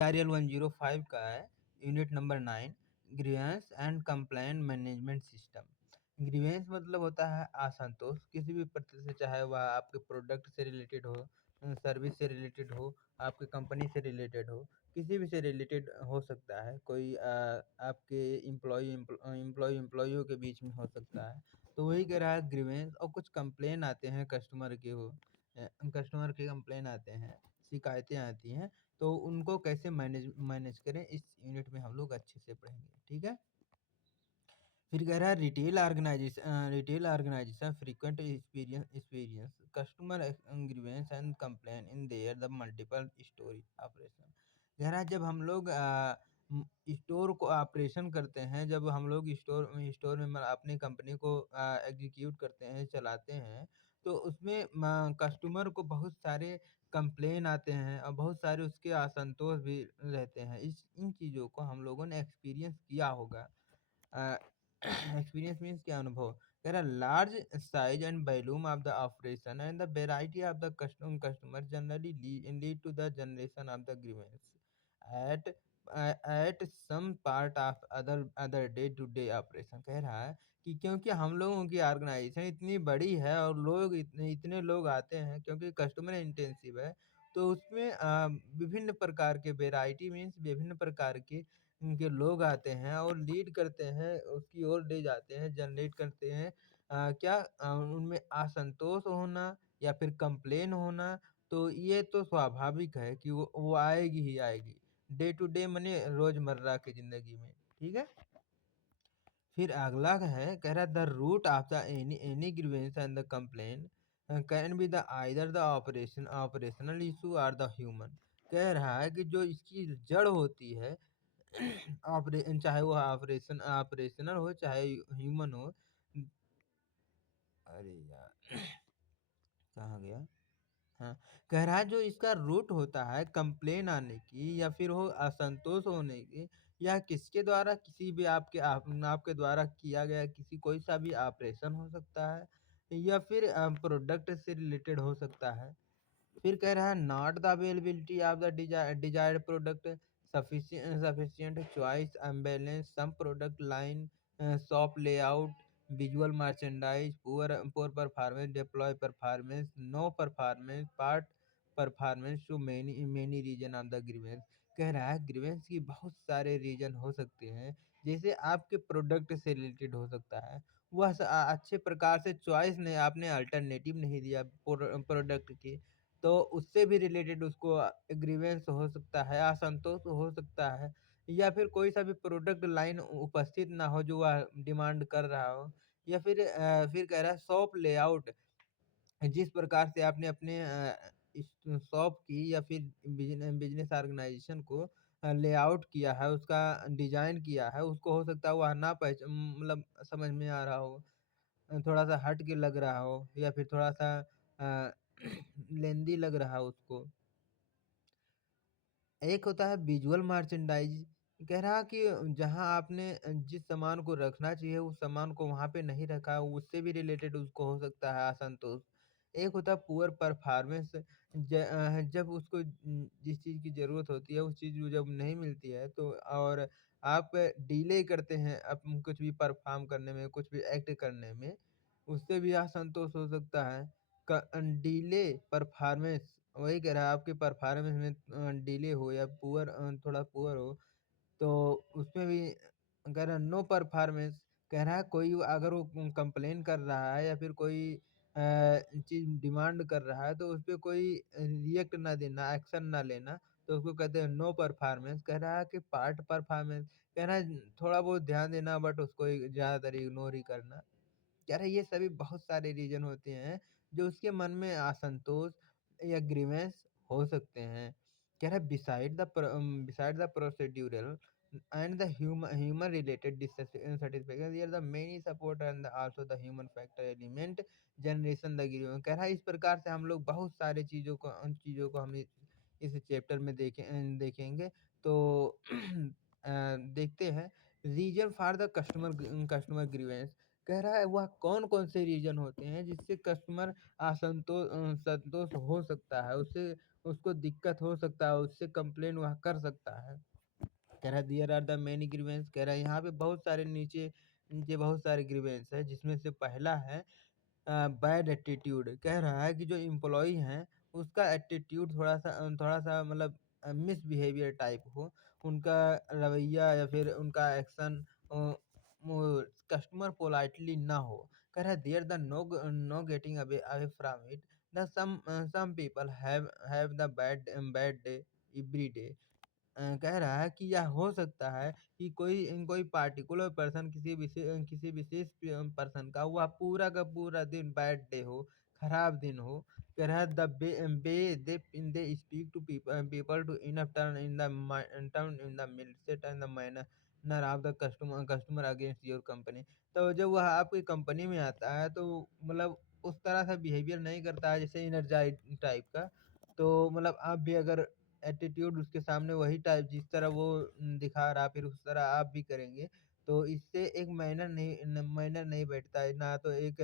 RL 105 का है, unit number 9, grievance and complaint management system. Grievance मतलब होता है असंतोष किसी भी प्रकार से, चाहे वह आपके प्रोडक्ट से रिलेटेड हो, सर्विस से रिलेटेड हो, आपके कंपनी से रिलेटेड हो, किसी भी से रिलेटेड हो सकता है। कोई आपके एम्प्लॉयियों के बीच में हो सकता है। तो वही कह रहा है ग्रीवेंस। और कुछ कंप्लेन आते हैं कस्टमर के, हो कस्टमर के कंप्लेन आते हैं, शिकायतें आती हैं, तो उनको कैसे मैनेज मैनेज करें, इस यूनिट में हम लोग अच्छे से पढ़ेंगे। ठीक है। फिर कह रहा है retail organisation frequent experience customer grievance and complain in their the multiple story operation. कह रहा है जब हम लोग स्टोर को ऑपरेशन करते हैं, जब हम लोग स्टोर में अपनी कंपनी को एग्जीक्यूट करते हैं, चलाते हैं, तो उसमें कस्टमर को बहुत सारे कंप्लेन आते हैं और बहुत सारे उसके असंतोष भी रहते हैं। इन चीज़ों को हम लोगों ने एक्सपीरियंस किया होगा। एक्सपीरियंस मीन्स क्या, अनुभव। कह रहा large size and volume of the operation and the variety of the customer generally lead to the generation of the grievance at at some part of other day to day operation. कह रहा है कि क्योंकि हम लोगों की organisation इतनी बड़ी है और लोग इतने लोग आते हैं, क्योंकि कस्टमर इंटेंसिव है, तो उसमें विभिन्न प्रकार के वेराइटी मीन्स विभिन्न प्रकार के उनके लोग आते हैं और लीड करते हैं, उसकी ओर ले जाते हैं, जनरेट करते हैं उनमें असंतोष होना या फिर कंप्लेन होना। तो ये तो स्वाभाविक है कि वो आएगी ही आएगी, डे टू डे मने रोजमर्रा की जिंदगी में। ठीक है। फिर अगला है, कह रहा the root of the any grievance and the complain can be the either the operational issue और द ह्यूमन। कह रहा है कि जो इसकी जड़ होती है चाहे वो ऑपरेशनल हो चाहे ह्यूमन हो। अरे यार कहाँ गया। हाँ, कह रहा है जो इसका रूट होता है कंप्लेन आने की या फिर हो असंतोष होने की, या किसके द्वारा, किसी भी आपके द्वारा किया गया किसी कोई सा भी ऑपरेशन हो सकता है, या फिर प्रोडक्ट से रिलेटेड हो सकता है। फिर कह रहा है not the availability of the desired product, sufficient choice, unbalance some product line, shop layout, visual merchandise, poor performance, deploy performance, no performance, part performance to many many reason of the grievance. कह रहा है grievance की बहुत सारे reason हो सकते हैं। जैसे आपके प्रोडक्ट से रिलेटेड हो सकता है, वह अच्छे प्रकार से चॉइस नहीं, आपने अल्टरनेटिव नहीं दिया प्रोडक्ट की, तो उससे भी रिलेटेड उसको ग्रीवेंस हो सकता है, असंतोष हो सकता है। या फिर कोई सा भी प्रोडक्ट लाइन उपस्थित ना हो जो वह डिमांड कर रहा हो। या फिर कह रहा है शॉप लेआउट, जिस प्रकार से आपने अपने इस शॉप की या फिर बिजनेस ऑर्गेनाइजेशन को लेआउट किया है, उसका डिजाइन किया है, उसको हो सकता है वह ना मतलब समझ में आ रहा हो, थोड़ा सा हट के लग रहा हो, या फिर थोड़ा सा अ, लेंदी लग रहा हो उसको। एक होता है विजुअल मर्चेंडाइज। कह रहा कि जहाँ आपने जिस सामान को रखना चाहिए उस सामान को वहाँ पे नहीं रखा, उससे भी रिलेटेड उसको हो सकता है असंतोष। एक होता है पुअर परफॉर्मेंस, जब उसको जिस चीज़ की ज़रूरत होती है उस चीज़ को जब नहीं मिलती है, तो और आप डिले करते हैं कुछ भी परफॉर्म करने में, कुछ भी एक्ट करने में, उससे भी असंतोष हो सकता है। डिले परफॉर्मेंस, वही कह रहा है आपके परफॉर्मेंस में डिले हो या थोड़ा पुअर हो, तो उसमें भी अगर नो परफॉर्मेंस। कह रहा है कोई अगर वो कंप्लेन कर रहा है या फिर कोई चीज़ डिमांड कर रहा है, तो उस पे कोई रिएक्ट ना देना, एक्शन ना लेना, तो उसको कहते हैं नो परफॉर्मेंस। कह रहा है कि पार्ट परफॉर्मेंस, कह रहा है थोड़ा बहुत ध्यान देना बट उसको ज़्यादातर इग्नोर ही करना। कह रहा है ये सभी बहुत सारे रीज़न होते हैं जो उसके मन में असंतोष या ग्रीवेंस हो सकते हैं। कह रहा है beside the procedural and the human related dissatisfaction here the many support and also the human factor element generation the grievance. कह रहा है इस प्रकार से हम लोग बहुत सारे चीज़ों को उन चीज़ों को हम इस चैप्टर में देखेंगे। तो देखते हैं reason for the customer grievance. कह रहा है वह कौन-कौन से रीज़न होते हैं जिससे कस्टमर संतोष हो सकता है, उससे उसको दिक्कत हो सकता है, उससे कंप्लेन वह कर सकता है। कह रहा है there are the many grievance, कह रहा है यहाँ पे बहुत सारे नीचे नीचे बहुत सारे ग्रीवेंस है, जिसमें से पहला है बैड एटीट्यूड। कह रहा है कि जो एम्प्लॉई हैं उसका एटीट्यूड थोड़ा-सा मतलब मिसबिहेवियर टाइप हो, उनका रवैया या फिर उनका एक्शन अ, वो कस्टमर पोलाइटली ना हो। कह रहा है there the no getting away away from it, the some people have the bad day every day. कह रहा है कि यह हो सकता है कि कोई कोई पार्टिकुलर पर्सन किसी विशेष पर्सन का वह पूरा का पूरा दिन बैड डे हो, खराब दिन हो। कह रहा है the way they speak to people to enough turn in the mindset and the manner of the customer against your company. तो जब वह आपकी कंपनी में आता है तो मतलब उस तरह से बिहेवियर नहीं करता है जैसे एनर्जाइज टाइप का। तो मतलब आप भी अगर एटीट्यूड उसके सामने वही टाइप जिस तरह वो दिखा रहा फिर उस तरह आप भी करेंगे, तो इससे एक मैनर नहीं बैठता है, ना तो एक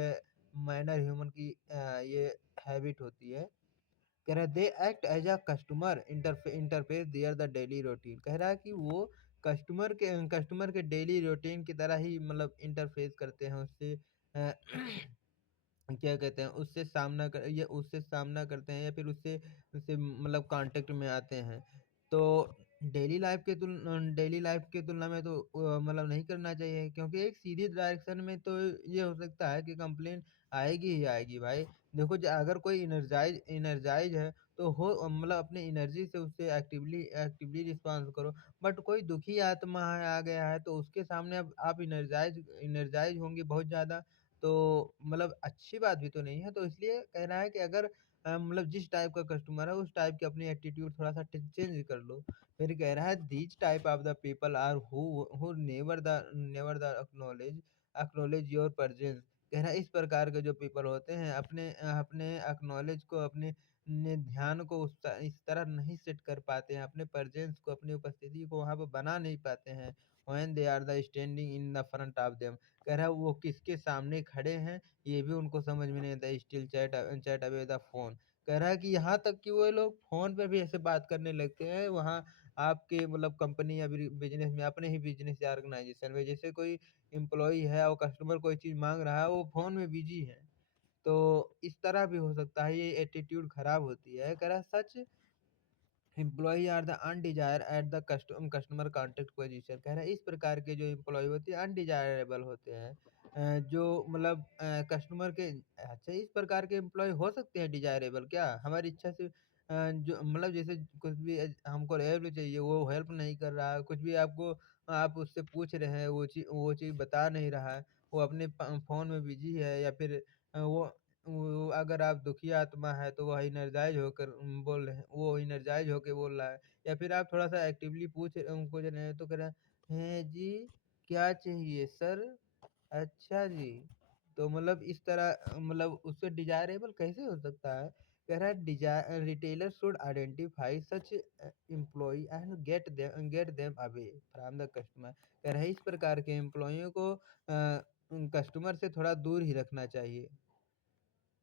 मैनर ह्यूमन की ये हैबिट होती है। कह रहा है they act as a customer interface their the daily routine. कह रहा है कि वो कस्टमर के डेली रूटीन की तरह ही मतलब इंटरफेस करते हैं उससे क्या कहते हैं, उससे सामना करते हैं या फिर उससे उससे मतलब कॉन्टैक्ट में आते हैं। तो डेली लाइफ़ की तुलना में तो मतलब नहीं करना चाहिए, क्योंकि एक सीधी डायरेक्शन में तो ये हो सकता है कि कंप्लेन आएगी ही आएगी भाई। देखो अगर कोई एनर्जाइज़ है तो मतलब अपनी एनर्जी से उससे एक्टिवली एक्टिवली रिस्पॉन्स करो। बट कोई दुखी आत्मा है आ गया है तो उसके सामने अब आप एनर्जाइज़ होंगे बहुत ज़्यादा, तो मतलब अच्छी बात भी तो नहीं है। तो इसलिए कह रहा है कि अगर मतलब जिस टाइप का कस्टमर है उस टाइप की अपनी एटीट्यूड थोड़ा-सा ट चेंज कर लो। फिर कह रहा है these type of the people are who never the acknowledge your presence. कह रहा है इस प्रकार के जो पीपल होते हैं अपने एक्नॉलेज को अपने ध्यान को इस तरह नहीं सेट कर पाते हैं, अपने प्रेजेंस को अपनी उपस्थिति को वहाँ पे बना नहीं पाते हैं। When they are the standing in the front of them. कह रहा है वो किसके सामने खड़े हैं ये भी उनको समझ में नहीं आता। Still chat away the phone. कह रहा है कि यहाँ तक कि वो लोग फ़ोन पे भी ऐसे बात करने लगते हैं वहाँ आपके मतलब कंपनी या फिर बिज़नेस में, अपने ही बिज़नेस या ऑर्गनाइज़ेशन में। जैसे कोई एम्प्लॉयी है और कस्टमर कोई चीज़ माँग रहा है, वो फ़ोन में बिज़ी है। तो इस तरह भी हो सकता है, ये एटीट्यूड खराब होती है। कह रहा है such employee are the undesire at the customer contact position. कह रहा है इस प्रकार के जो एम्प्लॉयी होते हैं अनडिजायरेबल होते हैं। जो मतलब कस्टमर के अच्छा इस प्रकार के एम्प्लॉयी हो सकते हैं डिजायरेबल क्या? हमारी इच्छा से जो मतलब जैसे कुछ भी हमको हेल्प चाहिए वो हेल्प नहीं कर रहा है, कुछ भी आपको आप उससे पूछ रहे हैं वो चीज़ बता नहीं रहा है, वो अपने फ़ोन में बिज़ी है या फिर वो अगर आप दुखी आत्मा है तो वह एनर्जाइज़ होकर बोल रहे हैं, वो एनर्जाइज़ होके बोल रहा है, या फिर आप थोड़ा-सा एक्टिवली पूछ रहे हैं तो कह रहा है, "हैं जी, क्या चाहिए सर? अच्छा जी।" तो मतलब इस तरह मतलब उससे डिज़ायरेबल कैसे हो सकता है? कह रहा है retailer should identify such employee and get them away from the customer. कह रहा है इस प्रकार के एम्प्लॉइयों को कस्टमर से थोड़ा दूर ही रखना चाहिए।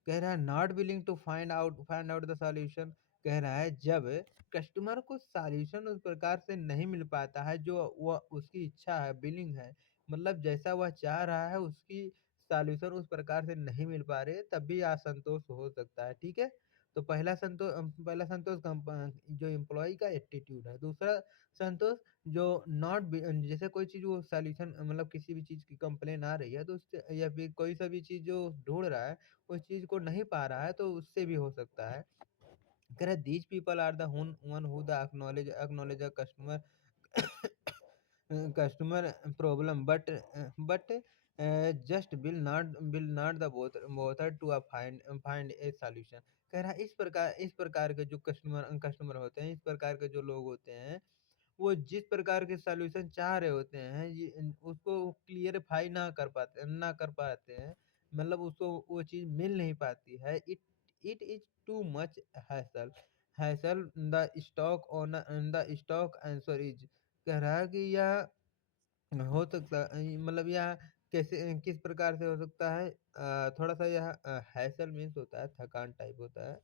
कह रहा है not willing to find out the solution. कह रहा है जब कस्टमर को सॉल्यूशन उस प्रकार से नहीं मिल पाता है जो वह उसकी इच्छा है, बिलिंग है, मतलब जैसा वह चाह रहा है उसकी सॉल्यूशन उस प्रकार से नहीं मिल पा रहे, तब भी असंतोष हो सकता है। ठीक है, तो पहला संतोष जो एम्प्लॉय का एटीट्यूड है। दूसरा संतोष जो नॉट बी जैसे कोई चीज़ वो सॉल्यूशन मतलब किसी भी चीज़ की कंप्लेन आ रही है तो उससे या फिर कोई सा भी चीज़ जो ढूँढ रहा है उस चीज़ को नहीं पा रहा है तो उससे भी हो सकता है। कह रहा है these people are the one who the acknowledge a customer problem but just will not the bother to find a solution. कह रहा है इस प्रकार के जो कस्टमर होते हैं, इस प्रकार के जो लोग होते हैं, वो जिस प्रकार के सॉल्यूशन चाह रहे होते हैं उसको क्लियरफाई ना कर पाते हैं, मतलब उसको वो चीज़ मिल नहीं पाती है। It is too much hassle hassle the stock answer is. कह रहा है कि यह हो सकता मतलब यह किस प्रकार से हो सकता है, थोड़ा-सा यह हैसल मीन्स होता है थकान टाइप होता है।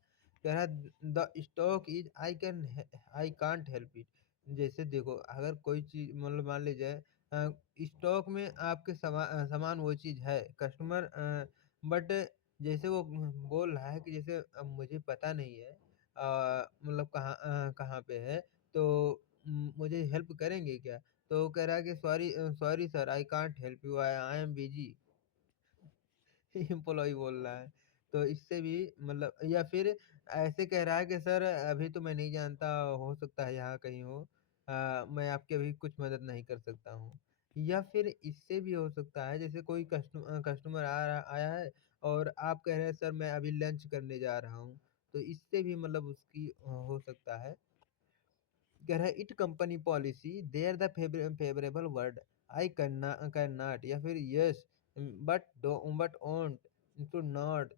कह रहा the stock is I can't help it. जैसे देखो अगर कोई चीज़ मतलब मान लीजिए स्टॉक में आपके सामान वो चीज़ है कस्टमर बट जैसे वो बोल रहा है कि जैसे अब मुझे पता नहीं है मतलब कहाँ पे है तो मुझे हेल्प करेंगे क्या? तो वो कह रहा है कि sorry sir I can't help you I am busy. Employee बोल रहा है। तो इससे भी मतलब या फिर ऐसे कह रहा है कि सर अभी तो मैं नहीं जानता, हो सकता है यहाँ कहीं हो। मैं आपकी अभी कुछ मदद नहीं कर सकता हूँ। या फिर इससे भी हो सकता है जैसे कोई कस्टमर आया है और आप कह रहे हैं सर मैं अभी लंच करने जा रहा हूँ। तो इससे भी मतलब उसकी हो सकता है। कह रहा है it company policy there the favourable word I can not या फिर yes but won't to not.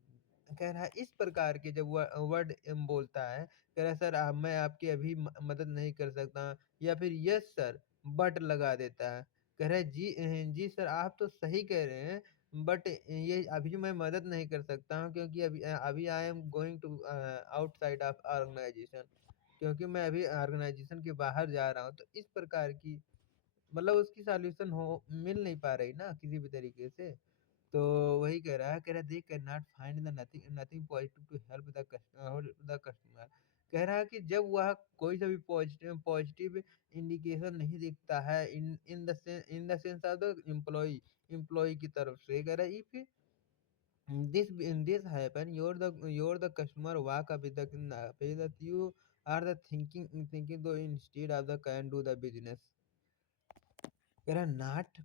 कह रहा है इस प्रकार के जब वर्ड बोलता है कह रहा है सर मैं आपकी अभी मदद नहीं कर सकता या फिर यस सर बट लगा देता है। कह रहा है जी सर आप तो सही कह रहे हैं बट ये अभी मैं मदद नहीं कर सकता हूँ क्योंकि अभी I am going to outside of organisation, क्योंकि मैं अभी ऑर्गेनाइज़ेशन के बाहर जा रहा हूँ, तो इस प्रकार की मतलब उसकी सॉल्यूशन हो मिल नहीं पा रही ना किसी भी तरीके से। तो वही कह रहा है they can not find the nothing nothing positive to help the customer. कह रहा है कि जब वह कोई सा भी पॉजिटिव इंडिकेशन नहीं दिखता है in the sense of the employee की तरफ से। कह रहा है if this happen you're the customer walk up with the pay that you are the thinking though instead of the can do the business। कह रहा not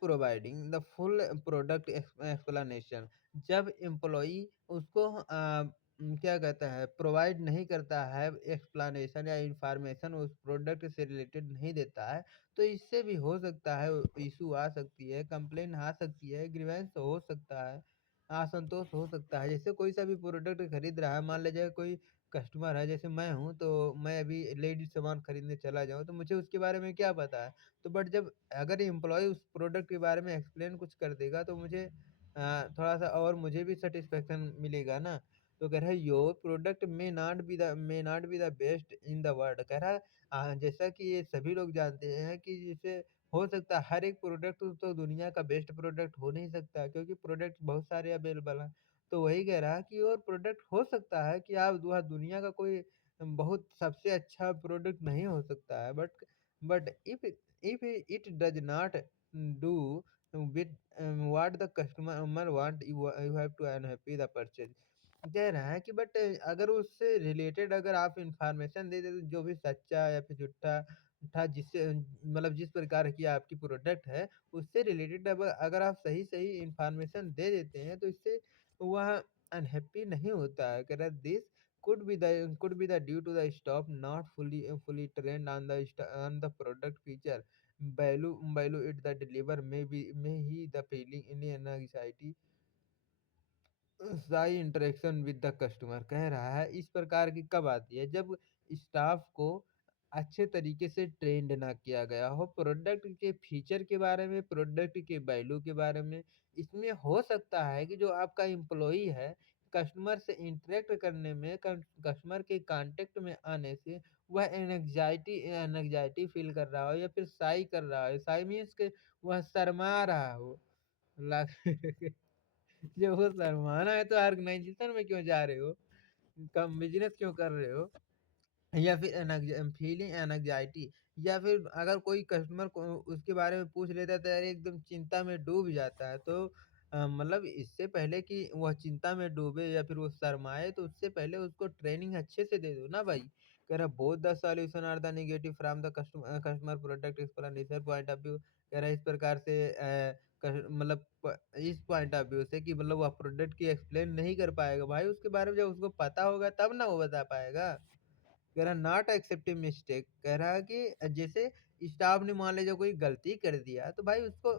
providing the full product explanation. जब employee उसको क्या कहता है provide नहीं करता है एक्सप्लेनेशन या इंफॉर्मेशन उस प्रोडक्ट से रिलेटेड नहीं देता है तो इससे भी हो सकता है इशू आ सकती है, कंप्लेन आ सकती है, ग्रीवेंस हो सकता है, असंतोष हो सकता है। जैसे कोई सा भी प्रोडक्ट खरीद रहा है, मान लीजिए कोई कस्टमर है जैसे मैं हूँ तो मैं अभी लेडीज सामान खरीदने चला जाऊँ तो मुझे उसके बारे में क्या पता है। तो बट जब अगर एम्प्लॉय उस प्रोडक्ट के बारे में एक्सप्लेन कुछ कर देगा तो मुझे थोड़ा-सा और मुझे भी सैटिस्फैक्शन मिलेगा ना। तो कह रहा है your product may not be the best in the world. कह रहा है जैसा कि ये सभी लोग जानते हैं कि जैसे हो सकता है हर एक प्रोडक्ट तो दुनिया का बेस्ट प्रोडक्ट हो नहीं सकता क्योंकि प्रोडक्ट बहुत सारे अवेलेबल हैं। तो वही कह रहा है कि और प्रोडक्ट हो सकता है कि आप वह दुनिया का कोई बहुत सबसे अच्छा प्रोडक्ट नहीं हो सकता है but if it does not do with what the customer want you have to unhappy the purchase। कह रहा है कि बट अगर उससे रिलेटेड अगर आप इंफॉर्मेशन दे देते जो भी सच्चा या फिर झूठा था जिससे मतलब जिस प्रकार की आपकी प्रोडक्ट है उससे रिलेटेड अब अगर आप सही सही इंफॉर्मेशन दे देते हैं तो इससे वह अनहैप्पी नहीं होता है। कह रहा है this could be the due to the stop not fully trained on the product feature value it the deliver may he the feeling in anxiety Sai interaction with the customer. कह रहा है इस प्रकार की कब आती है जब स्टाफ को अच्छे तरीके से ट्रेंड ना किया गया हो प्रोडक्ट के फीचर के बारे में, प्रोडक्ट के वैल्यू के बारे में। इसमें हो सकता है कि जो आपका एम्प्लॉई है कस्टमर से इंटरेक्ट करने में कस्टमर के कांटेक्ट में आने से वह एनग्जाइटी फील कर रहा हो या फिर साई कर रहा हो। साई मीन्स के वह शर्मा रहा हो। लाग जब वो शर्माना है तो ऑर्गेनाइजेशन में क्यों जा रहे हो? कम बिज़नेस क्यों कर रहे हो? या फिर फीलिंग एंग्जायटी या फिर अगर कोई कस्टमर को उसके बारे में पूछ लेता है तो यार एकदम चिंता में डूब जाता है। तो मतलब इससे पहले कि वह चिंता में डूबे या फिर वो शर्माए तो उससे पहले उसको ट्रेनिंग अच्छे से दे दो ना भाई। कह रहा both the solution are the negative from the customer product explanation point of view. कह रहा है इस प्रकार से मतलब इस पॉइंट ऑफ व्यू से कि मतलब वह प्रोडक्ट की एक्सप्लेन नहीं कर पाएगा भाई उसके बारे में जब उसको पता होगा तब ना वो बता पाएगा। कह रहा नॉट एक्सेप्टिंग मिस्टेक। कह रहा है कि जैसे स्टाफ ने मान लीजिए कोई गलती कर दिया तो भाई उसको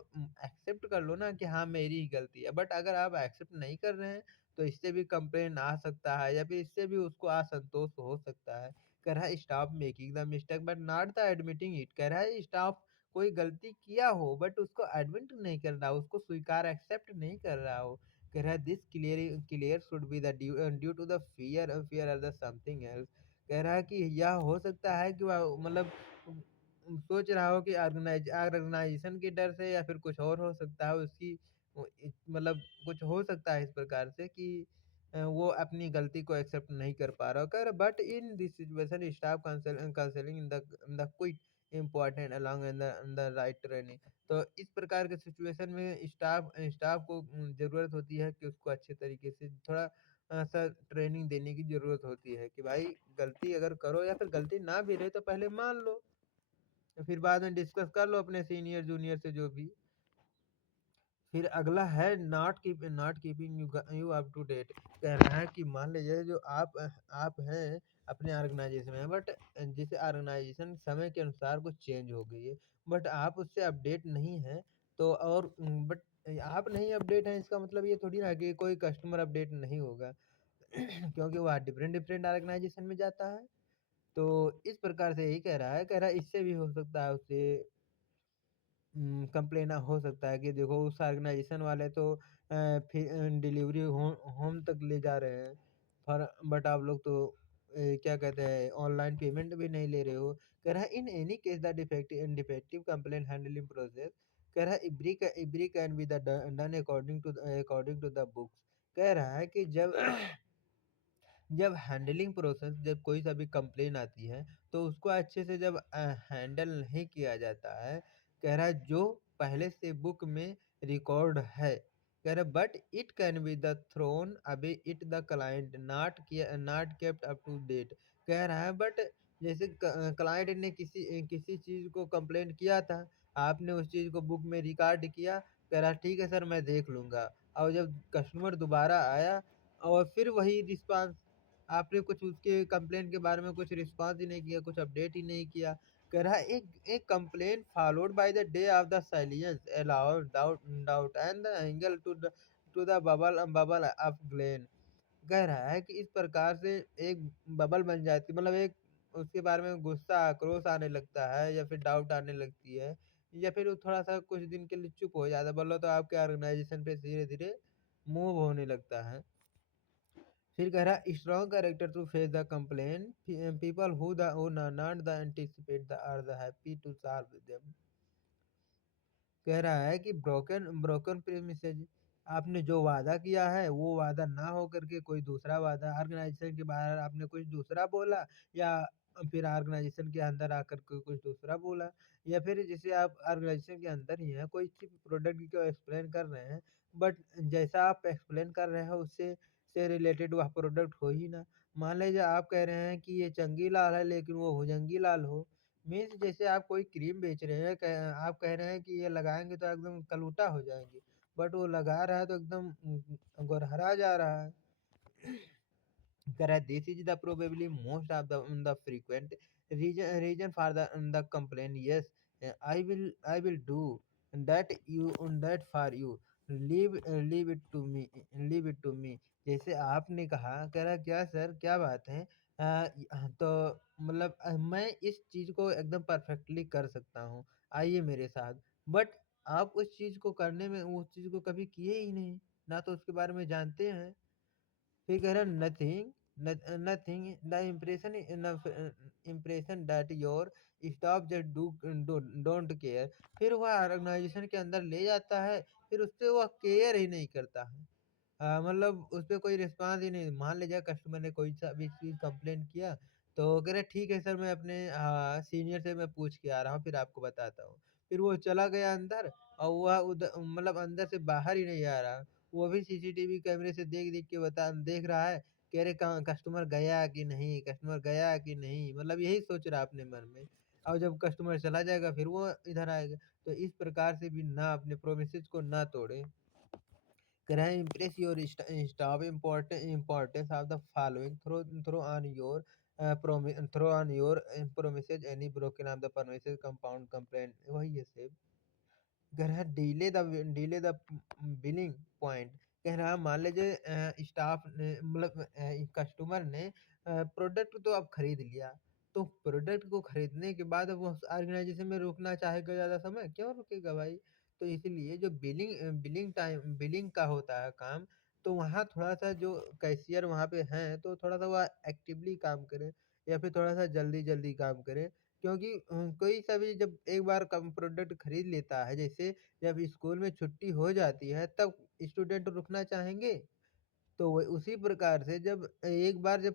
एक्सेप्ट कर लो ना कि हाँ मेरी ही गलती है। बट अगर आप एक्सेप्ट नहीं कर रहे हैं तो इससे भी कंप्लेन आ सकता है या फिर इससे भी उसको असंतोष हो सकता है। कह रहा है staff making the mistake but not the admitting it. कह रहा है स्टाफ कोई गलती किया हो बट उसको एडमिट नहीं कर रहा हो, उसको स्वीकार एक्सेप्ट नहीं कर रहा हो कह रहा है this clear should be the due to the fear और द समथिंग एल्स। कह रहा है कि यह हो सकता है कि वह मतलब सोच रहा हो कि ऑर्गेनाइजेशन के डर से, या फिर कुछ और हो सकता है उसकी मतलब कुछ हो सकता है इस प्रकार से कि वो अपनी गलती को एक्सेप्ट नहीं कर पा रहा हो। कह रहा but in this situation staff counselling in the quick important along in the right training. तो इस प्रकार के सिचुएशन में स्टाफ स्टाफ को ज़रूरत होती है कि उसको अच्छे तरीके से थोड़ा सा ट्रेनिंग देने की ज़रूरत होती है कि भाई गलती अगर करो या फिर गलती ना भी रहे तो पहले मान लो, फिर बाद में डिस्कस कर लो अपने सीनियर जूनियर से जो भी। फिर अगला है not keeping you up to date. कह रहा है कि मान लीजिए जो आप हैं अपने ऑर्गेनाइजेशन में, बट जैसे ऑर्गेनाइजेशन समय के अनुसार कुछ चेंज हो गई है, बट आप उससे अपडेट नहीं हैं। तो और बट आप नहीं अपडेट हैं इसका मतलब ये थोड़ी ना कि कोई कस्टमर अपडेट नहीं होगा क्योंकि वह डिफरेंट डिफरेंट ऑर्गेनाइजेशन में जाता है। तो इस प्रकार से यही कह रहा है इससे भी हो सकता है उससे कंप्लेन हो सकता है कि देखो उस ऑर्गेनाइजेशन वाले तो फिर डिलीवरी होम तक ले जा रहे हैं, पर बट आप लोग तो क्या कहते हैं ऑनलाइन पेमेंट भी नहीं ले रहे हो। कह रहा है in any case the defective complain handling process. कह रहा है every can be the done according to the books. कह रहा है कि जब जब हैंडलिंग प्रोसेस जब कोई सा भी कंप्लेन आती है तो उसको अच्छे से जब हैंडल नहीं किया जाता है, कह रहा है जो पहले से बुक में रिकॉर्ड है, कह रहा है but it can be the thrown away it the client not kept up to date. कह रहा है बट जैसे क्लाइंट ने किसी किसी चीज को कंप्लेन किया था, आपने उस चीज को बुक में रिकॉर्ड किया, कह रहा ठीक है सर मैं देख लूंगा। और जब कस्टमर दोबारा आया और फिर वही रिस्पांस, आपने कुछ उसके कंप्लेंट के बारे में कुछ रिस्पॉन्स ही नहीं किया, कुछ अपडेट ही नहीं किया। कह रहा है एक complaint followed by the day of the silence allow doubt doubt and the angle to the bubble of glen. कह रहा है कि इस प्रकार से एक बबल बन जाती, मतलब एक उसके बारे में गुस्सा आक्रोश आने लगता है या फिर डाउट आने लगती है, या फिर वो थोड़ा सा कुछ दिन के लिए चुप हो जाता है, बोलो तो आपके ऑर्गेनाइजेशन पे धीरे धीरे मूव होने लगता है। फिर कह रहा strong character to face the complain, people who not the anticipate the are the happy to solve them. कह रहा है कि ब्रोकन ब्रोकन प्रेमिसेज, आपने जो वादा किया है वो वादा ना हो करके कोई दूसरा वादा ऑर्गेनाइजेशन के बाहर आपने कुछ दूसरा बोला, या फिर ऑर्गेनाइजेशन के अंदर आकर के कुछ दूसरा बोला, या फिर जैसे आप ऑर्गेनाइजेशन के अंदर ही हैं कोई सिर्फ प्रोडक्ट को एक्सप्लेन कर रहे हैं, बट जैसा आप एक्सप्लेन कर रहे हैं उससे से रिलेटेड वह प्रोडक्ट हो ही ना। मान लीजिए आप कह रहे हैं कि ये चंगी लाल है लेकिन वो भुजंगी लाल हो। मीन्स जैसे आप कोई क्रीम बेच रहे हैं, आप कह रहे हैं कि ये लगाएँगे तो एकदम कलूटा हो जाएँगे, बट वो लगा रहा है तो एकदम गोरहरा जा रहा है। Correct. This is the probably most of the frequent reason for the complaint. Yes, I will do that for you. Leave it to me. Leave it to me. जैसे आपने कहा, कह रहा क्या सर क्या बात है, तो मतलब मैं इस चीज को एकदम परफेक्टली कर सकता हूँ, आइए मेरे साथ। बट आप उस चीज को करने में उस चीज को कभी किए ही नहीं, ना तो उसके बारे में जानते हैं। फिर कह रहा nothing nothing the impression that your staff just don't care. फिर वह ऑर्गेनाइजेशन के अंदर ले जाता है, फिर उससे वह केयर ही नहीं करता है। मतलब उस पे कोई रिस्पॉन्स ही नहीं। मान लीजिए कस्टमर ने कोई सा भी चीज़ कंप्लेंट किया, तो कह रहे ठीक है सर मैं अपने सीनियर से मैं पूछ के आ रहा हूँ फिर आपको बताता हूँ। फिर वो चला गया अंदर और वह मतलब अंदर से बाहर ही नहीं आ रहा। वो भी सीसीटीवी कैमरे से देख-देख के देख रहा है कि अरे कस्टमर गया कि नहीं, कस्टमर गया कि नहीं, मतलब यही सोच रहा है अपने मन में। और जब कस्टमर चला जाएगा फिर वो इधर आएगा। तो इस प्रकार से भी ना अपने प्रोमिसेस को ना तोड़ें। Can I impress your staff importance of the following through on your through on your promises any broken of the promises compound complaint वही है सेम। कह रहा है डिले द बिलिंग पॉइंट। कह रहा है मान लीजिए स्टाफ ने मतलब कस्टमर ने प्रोडक्ट तो अब खरीद लिया, तो प्रोडक्ट को खरीदने के बाद अब वो ऑर्गेनाइजेशन में रुकना चाहेगा ज़्यादा समय, क्यों रुकेगा भाई? तो इसलिए जो बिलिंग का होता है काम, तो वहाँ थोड़ा-सा जो कैशियर वहाँ पे हैं, तो थोड़ा-सा वह एक्टिवली काम करें या फिर थोड़ा-सा जल्दी-जल्दी काम करें। क्योंकि कोई सा भी जब एक बार कम प्रोडक्ट खरीद लेता है, जैसे जब स्कूल में छुट्टी हो जाती है, तब स्टूडेंट रुकना चाहेंगे? तो वही उसी प्रकार से जब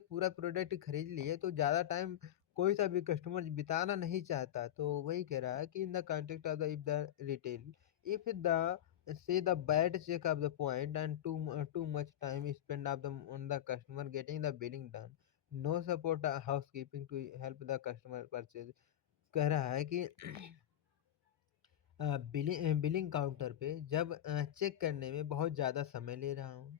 पूरा प्रोडक्ट खरीद लिए तो ज़्यादा टाइम कोई सा भी कस्टमर बिताना नहीं चाहता। तो वही कह रहा है कि in the context of the if the retail, if the say the bad check of the point and too much time spend of the on the customer getting the billing done, no support housekeeping to help the customer purchase. कह रहा है कि billing counter पे जब check करने में बहुत ज़्यादा समय ले रहा हूँ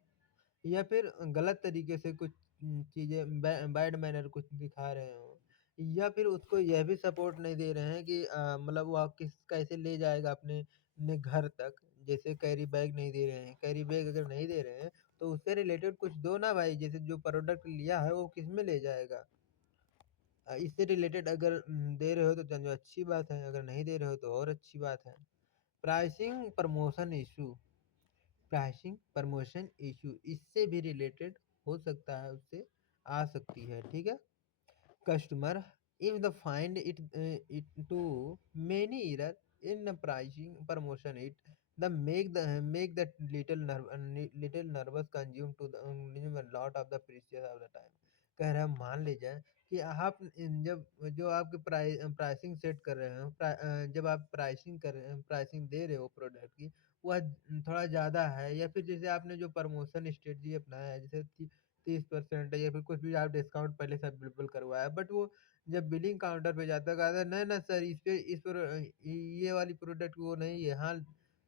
या फिर गलत तरीके से कुछ चीज़ें बैड मैनर कुछ दिखा रहे हो या फिर उसको यह भी सपोर्ट नहीं दे रहे हैं कि मतलब वो आप किस कैसे ले जाएगा अपने घर तक। जैसे कैरी बैग नहीं दे रहे हैं, कैरी बैग अगर नहीं दे रहे हैं, तो उससे रिलेटेड कुछ दो ना भाई, जैसे जो प्रोडक्ट लिया है वो किसमें ले जाएगा? इससे रिलेटेड अगर दे रहे हो तो समझो अच्छी बात है, अगर नहीं दे रहे हो तो और अच्छी बात है। Pricing promotion issue, pricing promotion issue इससे भी रिलेटेड हो सकता है, उससे आ सकती है, ठीक है? Customer, if they find it too many error in the pricing promotion, it the make that little nervous consume to the consume a lot of the precious of the time। कह रहा है मान लीजिए कि आप जब जो आपके प्राइसिंग सेट कर रहे हो, जब आप प्राइसिंग दे रहे हो प्रोडक्ट की, वह थोड़ा ज़्यादा है या फिर जैसे आपने जो प्रमोशन स्ट्रेटजी अपनाया है, जैसे 30% या फिर कुछ भी आप डिस्काउंट पहले से अवेलेबल करवाया, बट वो जब बिलिंग काउंटर पे जाता है, कहता है नहीं ना सर, ये वाली प्रोडक्ट वो नहीं है। हाँ,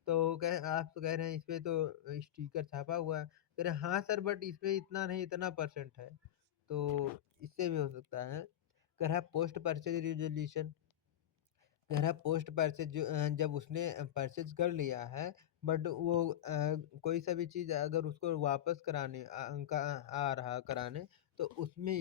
तो कह आप तो कह रहे हैं इस पे तो स्टिकर छापा हुआ है। कह रहे हाँ सर, बट इस पे इतना नहीं, इतना परसेंट है। तो इससे भी हो सकता है। कह रहा है पोस्ट परचेज रिज़ॉल्यूशन, कह रहा है पोस्ट परचेज जब उसने परचेज कर लिया है, बट वो कोई सा भी चीज़ अगर उसको वापस कराने का आ रहा कराने, तो इसमें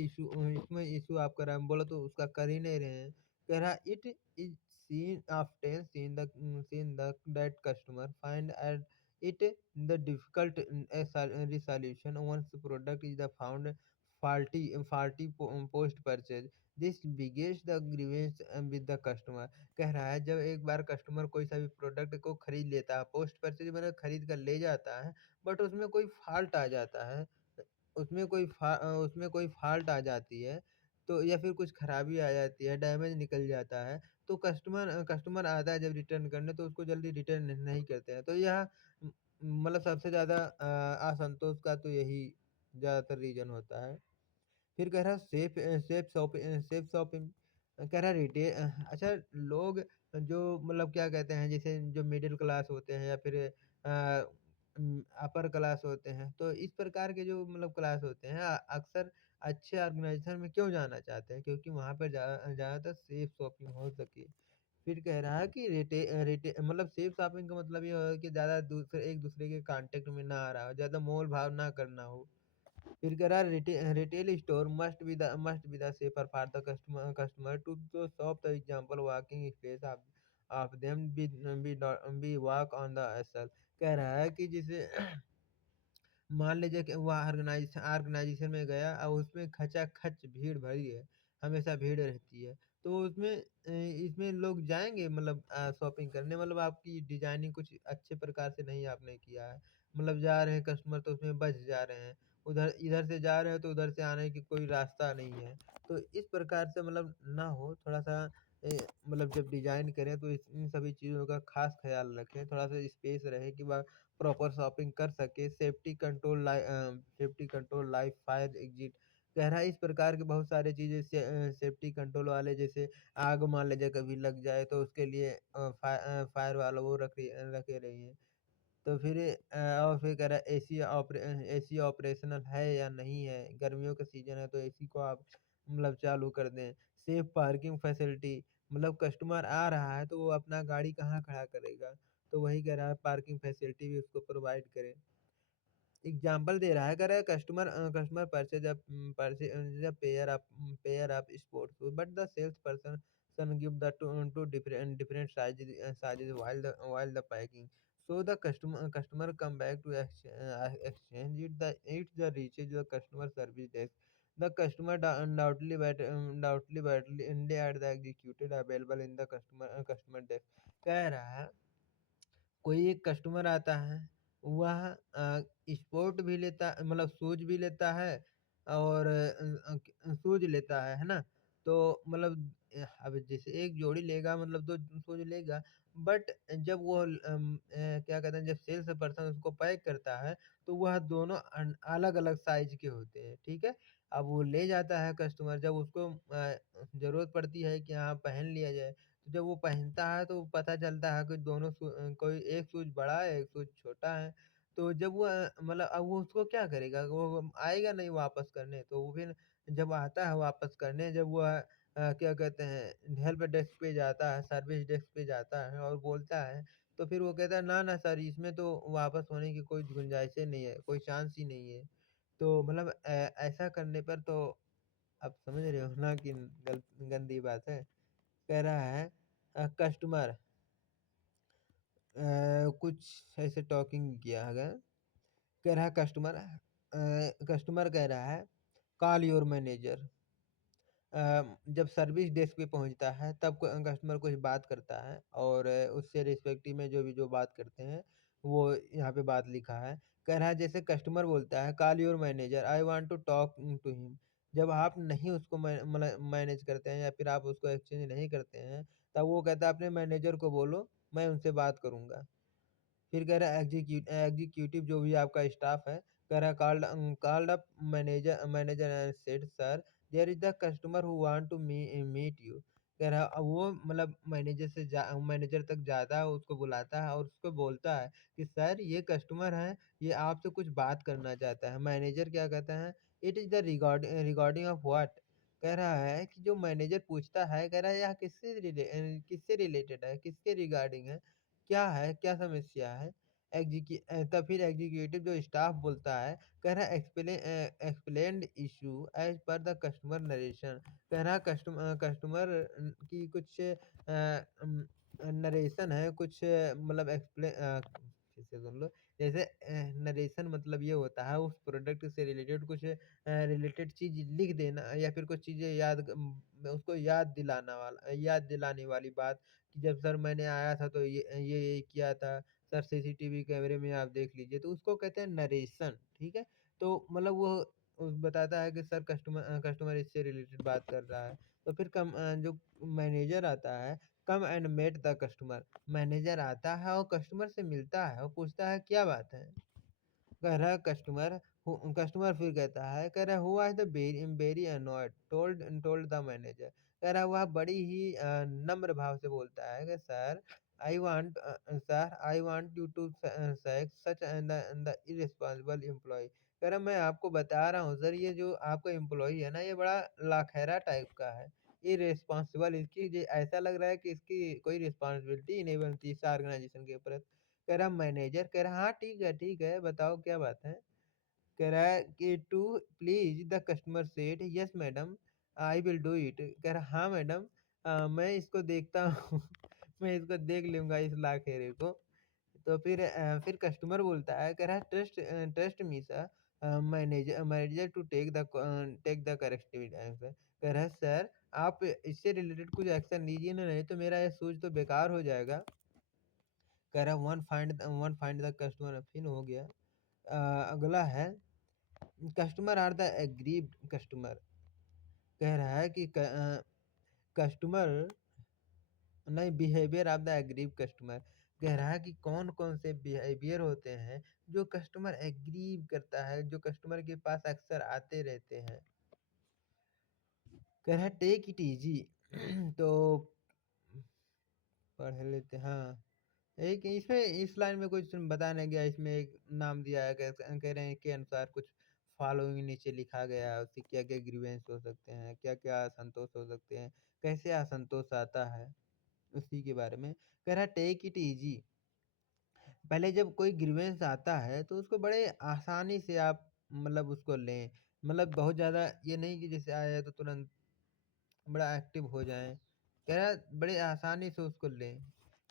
इश्यू आप करा बोला तो उसका कर ही नहीं रहे हैं। कह रहा it is seen the that customer find at it the difficult resolution once product is the found faulty post purchase, this begets the grievance with the customer। कह रहा है जब एक बार कस्टमर कोई सा भी प्रोडक्ट को खरीद लेता है, पोस्ट परचेज मतलब खरीद कर ले जाता है, बट उसमें कोई फ़ॉल्ट आ जाता है, उसमें कोई फ़ॉल्ट आ जाती है, तो या फिर कुछ खराबी आ जाती है, डैमेज निकल जाता है, तो कस्टमर आता है जब रिटर्न करने, तो उसको जल्दी रिटर्न नहीं करते हैं। तो यह मतलब सबसे ज़्यादा असंतोष का तो यही ज़्यादातर रीज़न होता है। फिर कह रहा सेफ शॉपिंग, कह रहा अच्छा, लोग जो मतलब क्या कहते हैं, जैसे जो मिडिल क्लास होते हैं या फिर अपर क्लास होते हैं, तो इस प्रकार के जो मतलब क्लास होते हैं अक्सर अच्छे ऑर्गेनाइजेशन में क्यों जाना चाहते हैं? क्योंकि वहाँ पर ज़्यादातर सेफ शॉपिंग हो सके। फिर कह रहा है कि मतलब सेफ शॉपिंग का मतलब ये है कि ज़्यादा एक दूसरे के कॉन्टेक्ट में ना आ रहा हो, ज़्यादा मोल-भाव ना करना हो। फिर कह रहा है retail store must be the safer for the customer to shop the example walking space of them be walk on the aisle. कह रहा है कि जैसे मान लीजिए कि वो ऑर्गेनाइजेशन में गया और उसमें खचाखच भीड़ भरी है, हमेशा भीड़ रहती है। तो इसमें लोग जाएँगे मतलब शॉपिंग करने, मतलब आपकी डिज़ाइनिंग कुछ अच्छे प्रकार से नहीं आपने किया है। मतलब जा रहे हैं कस्टमर तो उसमें बस जा रहे हैं, उधर इधर से जा रहे हैं तो उधर से आने की कोई रास्ता नहीं है। तो इस प्रकार से मतलब ना हो, थोड़ा-सा मतलब जब डिज़ाइन करें तो इन सभी चीज़ों का ख़ास ख़्याल रखें, थोड़ा-सा स्पेस रहे कि प्रॉपर शॉपिंग कर सके, safety control life fire exit. कह रहा है इस प्रकार के बहुत सारे चीज़ें सेफ्टी कंट्रोल वाले, जैसे आग मान लीजिए कभी लग जाए तो उसके लिए फायर वाला वो रखे रहिए। तो फिर और फिर कह रहा है एसी ऑपरेशनल है या नहीं है? गर्मियों का सीज़न है तो एसी को आप मतलब चालू कर दें। सेफ पार्किंग फैसिलिटी, मतलब कस्टमर आ रहा है तो वो अपना गाड़ी कहाँ खड़ा करेगा? तो वही कह रहा है पार्किंग फैसिलिटी भी उसको प्रोवाइड करें। एग्ज़ाम्पल दे रहा है, कह रहा है customer purchase pair of sports shoes but the sales person some give the two different sizes while the packing. So the customer come back to exchange it. The reaches the customer service desk. The customer undoubtedly but India are the executed available in the customer desk. कह रहा है कोई एक customer आता है, वह sport भी लेता मतलब शूज़ भी लेता है और शूज़ लेता है ना? तो मतलब अब जैसे एक जोड़ी लेगा मतलब 2 शूज़ लेगा, बट जब वो क्या कहते हैं जब सेल्स पर्सन उसको पैक करता है, तो वह दोनों अलग-अलग साइज़ के होते हैं, ठीक है? अब वो ले जाता है कस्टमर जब उसको ज़रूरत पड़ती है कि हाँ, पहन लिया जाए, तो जब वो पहनता है तो पता चलता है कि दोनों कोई एक शूज़ बड़ा है, एक शूज़ छोटा है। तो जब वो मतलब अब वो उसको क्या करेगा? वो आएगा नहीं वापस करने, तो वो फिर जब आता है वापस करने जब वो क्या कहते हैं हेल्प डेस्क पे जाता है, सर्विस डेस्क पे जाता है और बोलता है, तो फिर वो कहता है, "ना, ना सर इसमें तो वापस होने की कोई गुंजाइश ही नहीं है, कोई चांस ही नहीं है।" तो मतलब ऐसा करने पर तो आप समझ रहे हो ना कि गंदी बात है। कह रहा है कस्टमर कुछ ऐसे टॉकिंग किया है। कह रहा है कस्टमर कह रहा है कॉल योर मैनेजर। जब सर्विस डेस्क पे पहुँचता है तब कस्टमर कुछ बात करता है और उससे रिस्पेक्टिव में जो बात करते हैं वो यहाँ पे बात लिखा है। कह रहा है जैसे कस्टमर बोलता है call your manager I want to talk to him. जब आप नहीं उसको मतलब मैनेज करते हैं या फिर आप उसको एक्सचेंज नहीं करते हैं, तब वो कहता है अपने मैनेजर को बोलो, मैं उनसे बात करूँगा। फिर कह रहा है एग्जीक्यूटिव जो भी आपका स्टाफ है, कह रहा है called up manager and said sir there is the customer who want to meet you. कह रहा है अब वो मतलब मैनेजर तक जाता है, उसको बुलाता है और उसको बोलता है कि सर ये कस्टमर है, ये आपसे कुछ बात करना चाहता है। मैनेजर क्या कहता है, it is the regarding of what? कह रहा है कि जो मैनेजर पूछता है, कह रहा है यह किससे रिलेटेड है, किसके रिगार्डिंग है? क्या है? क्या समस्या है? तब फिर एग्जीक्यूटिव जो स्टाफ बोलता है, कह रहा है explained issue as per the customer narration. कह रहा है कस्टमर की कुछ नरेशन है, कुछ मतलब फिर से सुन लो। जैसे नरेशन मतलब ये होता है उस प्रोडक्ट से रिलेटेड कुछ रिलेटेड चीज़ लिख देना या फिर कुछ चीज़ें उसको याद दिलाने वाली बात कि जब सर मैंने आया था तो ये किया था, सर सीसीटीवी कैमरे में आप देख लीजिए, तो उसको कहते हैं नरेशन, ठीक है? तो मतलब वो बताता है कि सर कस्टमर इससे रिलेटेड बात कर रहा है। तो फिर जो मैनेजर आता है, come and met the customer. Manager आता है और कस्टमर से मिलता है और पूछता है क्या बात है? कह रहा है कस्टमर फिर कहता है, कह रहा है who was the very annoyed told the manager. कह रहा है वह बड़ी ही नम्र भाव से बोलता है कि sir I want you to sack such the irresponsible employee. कह रहा है मैं आपको बता रहा हूँ सर ये जो आपका एम्प्लॉयी है ना ये बड़ा लाखैरा टाइप का है। इर्रेस्पॉन्सिबल इसकी ऐसा लग रहा है कि इसकी कोई रिस्पॉन्सिबिलिटी ही नहीं बनती इस ऑर्गेनाइजेशन के ऊपर। कह रहा मैनेजर कह रहा हाँ ठीक है बताओ क्या बात है? कह रहा है कि to please the customer said yes madam I will do it. कह रहा हाँ मैडम मैं इसको देखता हूँ मैं इसको देख लूँगा इस लाखेरे को। तो फिर कस्टमर बोलता है कह रहा है trust me sir manager to take the corrective answer. कह रहा है सर आप इससे रिलेटेड कुछ एक्शन लीजिए ना नहीं तो मेरा ये शूज़ तो बेकार हो जाएगा। कह रहा है वन फाइंड द कस्टमर फिर हो गया। अगला है customer are the aggrieved customer. कह रहा है कि कस्टमर नहीं behaviour of the aggrieved customer. कह रहा है कि कौन-कौन से बिहेवियर होते हैं जो कस्टमर एग्रीव करता है, जो कस्टमर के पास अक्सर आते रहते हैं। कह रहा है टेक इट ईज़ी तो पढ़ लेते हैं हाँ। एक इसमें इस लाइन में कुछ बताया गया इसमें एक नाम दिया है कह रहे हैं के अनुसार कुछ फॉलोइंग नीचे लिखा गया है उससे क्या-क्या ग्रीवेंस हो सकते हैं, क्या-क्या असंतोष हो सकते हैं, कैसे असंतोष आता है, उसी के बारे में। कह रहा है टेक इट ईज़ी। पहले जब कोई ग्रीवेंस आता है तो उसको बड़े आसानी से आप मतलब उसको लें। मतलब बहुत ज़्यादा ये नहीं कि जैसे आया है तो तुरंत बड़ा एक्टिव हो जाएँ। कह रहा है बड़े आसानी से उसको लें।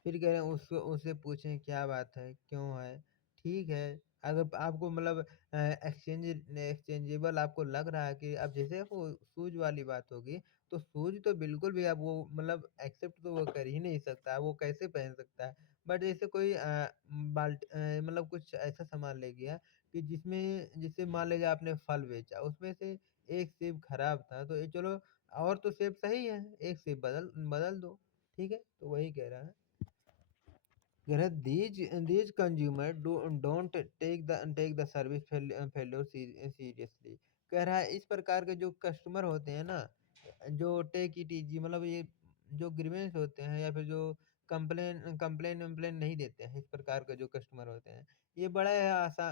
फिर कह रहे हैं उसको उससे पूछें क्या बात है, क्यों है? ठीक है, अगर आपको मतलब एक्सचेंजेबल आपको लग रहा है कि अब जैसे वो शूज़ वाली बात होगी, तो शूज़ तो बिल्कुल भी अब वो मतलब एक्सेप्ट तो वो कर ही नहीं सकता, वो कैसे पहन सकता है? बट जैसे कोई मतलब कुछ ऐसा सामान ले गया कि जिससे मान लीजिए आपने फल बेचा, उसमें से एक सेब खराब था, तो ये चलो और तो सेब सही है, एक सेब बदल बदल दो, ठीक है? तो वही कह रहा है। कह रहा है these consumer don't take the service failure seriously. कह रहा है इस प्रकार के जो कस्टमर होते हैं ना, जो टेक इट ईज़ी मतलब ये जो ग्रीवेंस होते हैं या फिर जो कंप्लेन-वम्प्लेन नहीं देते हैं, इस प्रकार के जो कस्टमर होते हैं, ये बड़ा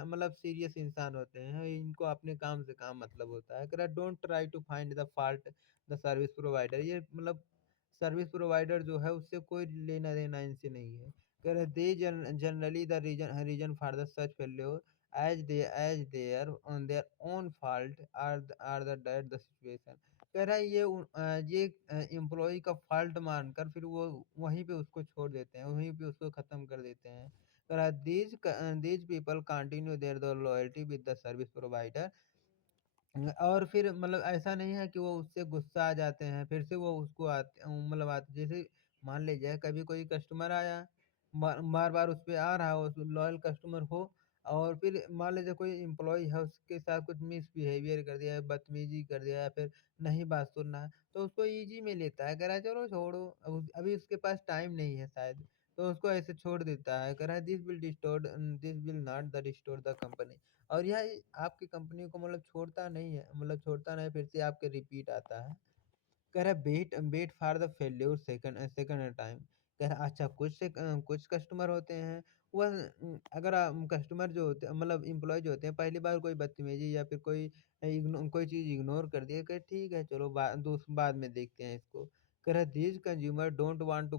मतलब सीरियस इंसान होते हैं, इनको अपने काम से काम मतलब होता है। कह रहा है don't try to find the fault the service provider, ये मतलब सर्विस प्रोवाइडर जो है उससे कोई लेना-देना इनसे नहीं है। कह रहे they generally the reason for the such failure as their on their own fault are the situation। कह रहा है ये एम्प्लॉयी का फॉल्ट मानकर फिर वो वहीं पे उसको छोड़ देते हैं, वहीं पे उसको खत्म कर देते हैं। कह रहा है these people continue their loyalty with the service provider। और फिर मतलब ऐसा नहीं है कि वो उससे गुस्सा आ जाते हैं, फिर से वो उसको मतलब जैसे मान लीजिए कभी कोई कस्टमर आया, बार-बार उस पे आ रहा हो, लॉयल कस्टमर हो और फिर मान लीजिए कोई एम्प्लॉयी है, उसके साथ कुछ मिसबिहेवियर कर दिया है, बदतमीज़ी कर दिया है, फिर नहीं बात सुन रहा है, तो उसको ईज़ी में लेता है, कह रहा है चलो छोड़ो, अब अभी उसके पास टाइम नहीं है शायद, तो उसको ऐसे छोड़ देता है, कह रहा है this will not the restore the company. और यह आपकी कंपनी को मतलब छोड़ता नहीं है, मतलब छोड़ता नहीं, फिर से आपके रिपीट आता है। कह रहा है wait wait for the failure second time. कह रहा है अच्छा कुछ कस्टमर होते हैं, वह अगर कस्टमर जो होते हैं मतलब एम्प्लॉय जो होते हैं पहली बार कोई बदतमीजी या फिर कोई चीज़ इग्नोर कर दिए, कहे ठीक है चलो बाद में देखते हैं इसको। कह रहा है these consumer don't want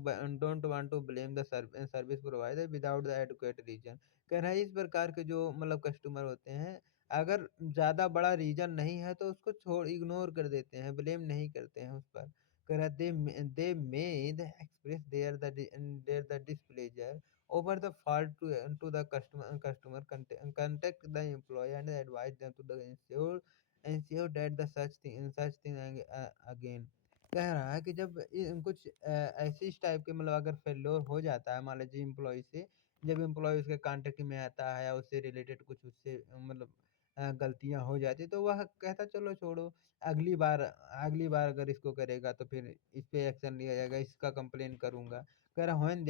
to blame the service provider without the adequate reason. कह रहा है इस प्रकार के जो मतलब कस्टमर होते हैं, अगर ज़्यादा बड़ा रीज़न नहीं है तो उसको इग्नोर कर देते हैं, ब्लेम नहीं करते हैं उस पर। कह रहा है they may the express their the displeasure over the fault to the customer contact the employee and advise them to the ensure that the such thing again. कह रहा है कि जब कुछ ऐसे इस टाइप के मतलब अगर फेल्योर हो जाता है मान लीजिए एम्प्लॉयी से, जब एम्प्लॉयी उसके कॉन्टैक्ट में आता है या उससे रिलेटेड कुछ उससे मतलब गलतियाँ हो जाती तो वह कहता चलो छोड़ो, अगली बार अगर इसको करेगा तो फिर इस पे एक्शन लिया जाएगा, इसका कंप्लेन करूँगा। कह रहा when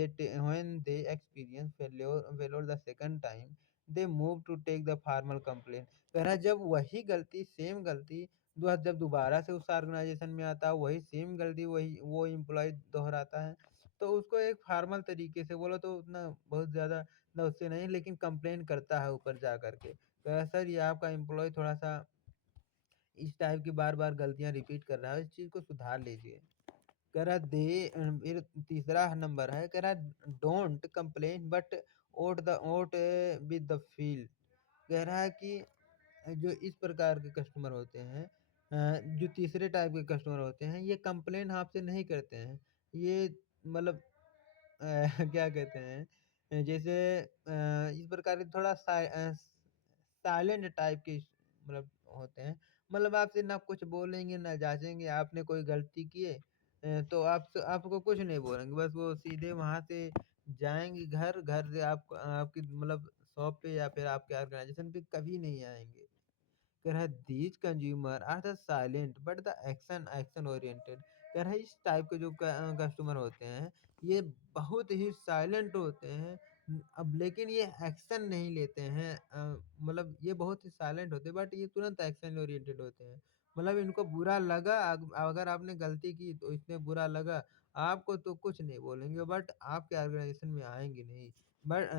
they experience failure the second time, they move to take the formal complaint. कह रहा है जब वही गलती सेम गलती जब दोबारा से उस ऑर्गेनाइजेशन में आता है, वही सेम गलती वही वो एम्प्लॉयी दोहराता है, तो उसको एक फॉर्मल तरीके से बोलो तो उतना बहुत ज़्यादा ना उससे नहीं लेकिन कंप्लेन करता है ऊपर जा कर के। सर ये आपका एम्प्लॉयी थोड़ा-सा इस टाइप की बार-बार गलतियाँ रिपीट कर रहा है, इस चीज़ को सुधार लीजिए। कह रहा फिर तीसरा नंबर है, कह रहा don't complain but vote with the feel. कह रहा है कि जो इस प्रकार के कस्टमर होते हैं जो तीसरे टाइप के कस्टमर होते हैं, ये कंप्लेन आपसे नहीं करते हैं। ये मतलब क्या कहते हैं जैसे इस प्रकार के थोड़ा साइलेंट टाइप के मतलब होते हैं। मतलब आपसे ना कुछ बोलेंगे, ना जाँचेंगे, आपने कोई गलती की है तो आपको कुछ नहीं बोलेंगे। बस वो सीधे वहाँ से जाएँगे घर से आपको आपकी मतलब शॉप पे या फिर आपके ऑर्गनाइज़ेशन पे कभी नहीं आएँगे। कह रहा है these consumer are the silent but the action oriented. कह रहा है इस टाइप के जो कस्टमर होते हैं ये बहुत ही साइलेंट होते हैं। अब लेकिन ये एक्शन नहीं लेते हैं मतलब ये बहुत ही साइलेंट होते हैं बट ये तुरंत एक्शन ओरिएंटेड होते हैं। मतलब इनको बुरा लगा अगर आपने गलती की तो इसमें बुरा लगा आपको तो कुछ नहीं बोलेंगे बट आपके ऑर्गेनाइजेशन में आएंगे नहीं। But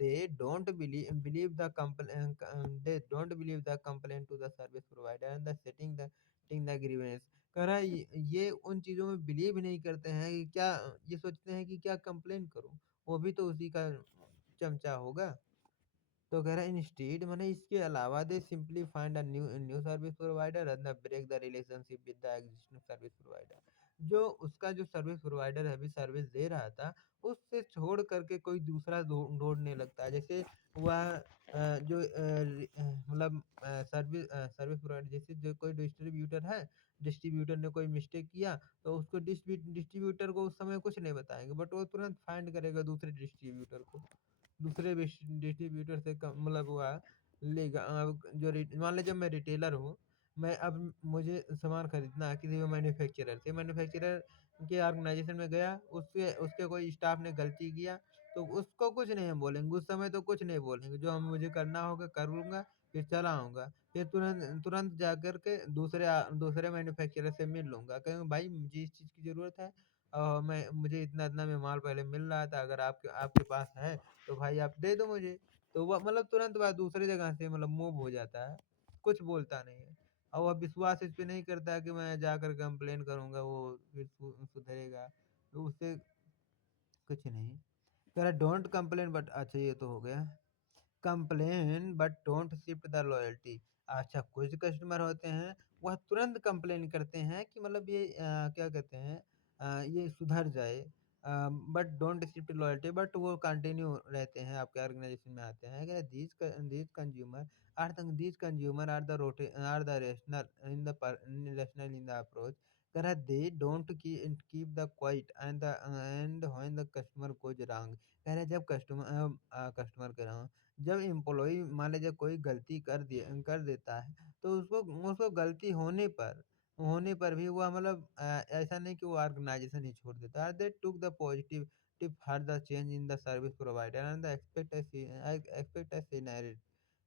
they don't believe the complaint to the service provider and the setting the grievance। कह रहा है ये उन चीज़ों में बिलीव ही नहीं करते हैं कि क्या ये सोचते हैं कि क्या कंप्लेन करूँ, वो भी तो उसी का चमचा होगा। तो कह रहा है इंस्टेड माने इसके अलावा they simply find a new new service provider and break the relationship with the existing service provider. जो उसका जो सर्विस प्रोवाइडर अभी सर्विस दे रहा था, उससे छोड़ कर के कोई दूसरा ढूँढने लगता है। जैसे वह मतलब सर्विस प्रोवाइडर जैसे जो कोई डिस्ट्रीब्यूटर है, डिस्ट्रीब्यूटर ने कोई मिस्टेक किया, तो उसको डिस्ट्रीब्यूटर को उस समय कुछ नहीं बताएँगे, बट वो तुरंत फाइंड करेगा दूसरे डिस्ट्रीब्यूटर को। दूसरे डिस्ट्रीब्यूटर से मतलब हुआ लेगा जो मान लीजिए मैं रिटेलर हूँ, मैं अब मुझे सामान खरीदना है किसी भी मैन्युफैक्चरर के ऑर्गेनाइज़ेशन में गया, उससे उसके कोई स्टाफ ने गलती किया, तो उसको कुछ नहीं हम बोलेंगे, उस समय तो कुछ नहीं बोलेंगे, जो हम मुझे करना होगा कर लूँगा, फिर चला आऊँगा। फिर तुरंत तुरंत जाकर के दूसरे मैन्युफैक्चरर से मिल लूँगा, कहेंगे भाई मुझे इस चीज़ की ज़रूरत है, मुझे इतना-इतना में माल पहले मिल रहा था, अगर आपके आपके पास है तो भाई आप दे दो मुझे। तो वह मतलब तुरंत वह दूसरी जगह से मतलब मूव हो जाता है, कुछ बोलता नहीं है। और वह विश्वास इस पे नहीं करता है कि मैं जाकर कंप्लेन करूँगा, वो फिर सुधरेगा, तो उससे कुछ नहीं। कह रहा डोंट कंप्लेन बट अच्छा ये तो हो गया। Complain but don't shift the loyalty. अच्छा कुछ कस्टमर होते हैं वह तुरंत कंप्लेन करते हैं कि मतलब ये क्या कहते हैं ये सुधर जाए, but don't shift loyalty, but वो कंटिन्यू रहते हैं आपके ऑर्गेनाइजेशन में आते हैं। अगर these consumer are the rote are the rational in the rational in the approach. कह रहा they don't keep the quiet and when the customer goes wrong. कह रहे जब कस्टमर कह रहा हूँ, जब एम्प्लॉयी मान लीजिए कोई गलती कर देता है, तो उसको उसको गलती होने पर भी वह मतलब ऐसा नहीं कि वो ऑर्गेनाइजेशन ही छोड़ देता है। They took the positive tip for the change in the service provider and the expect a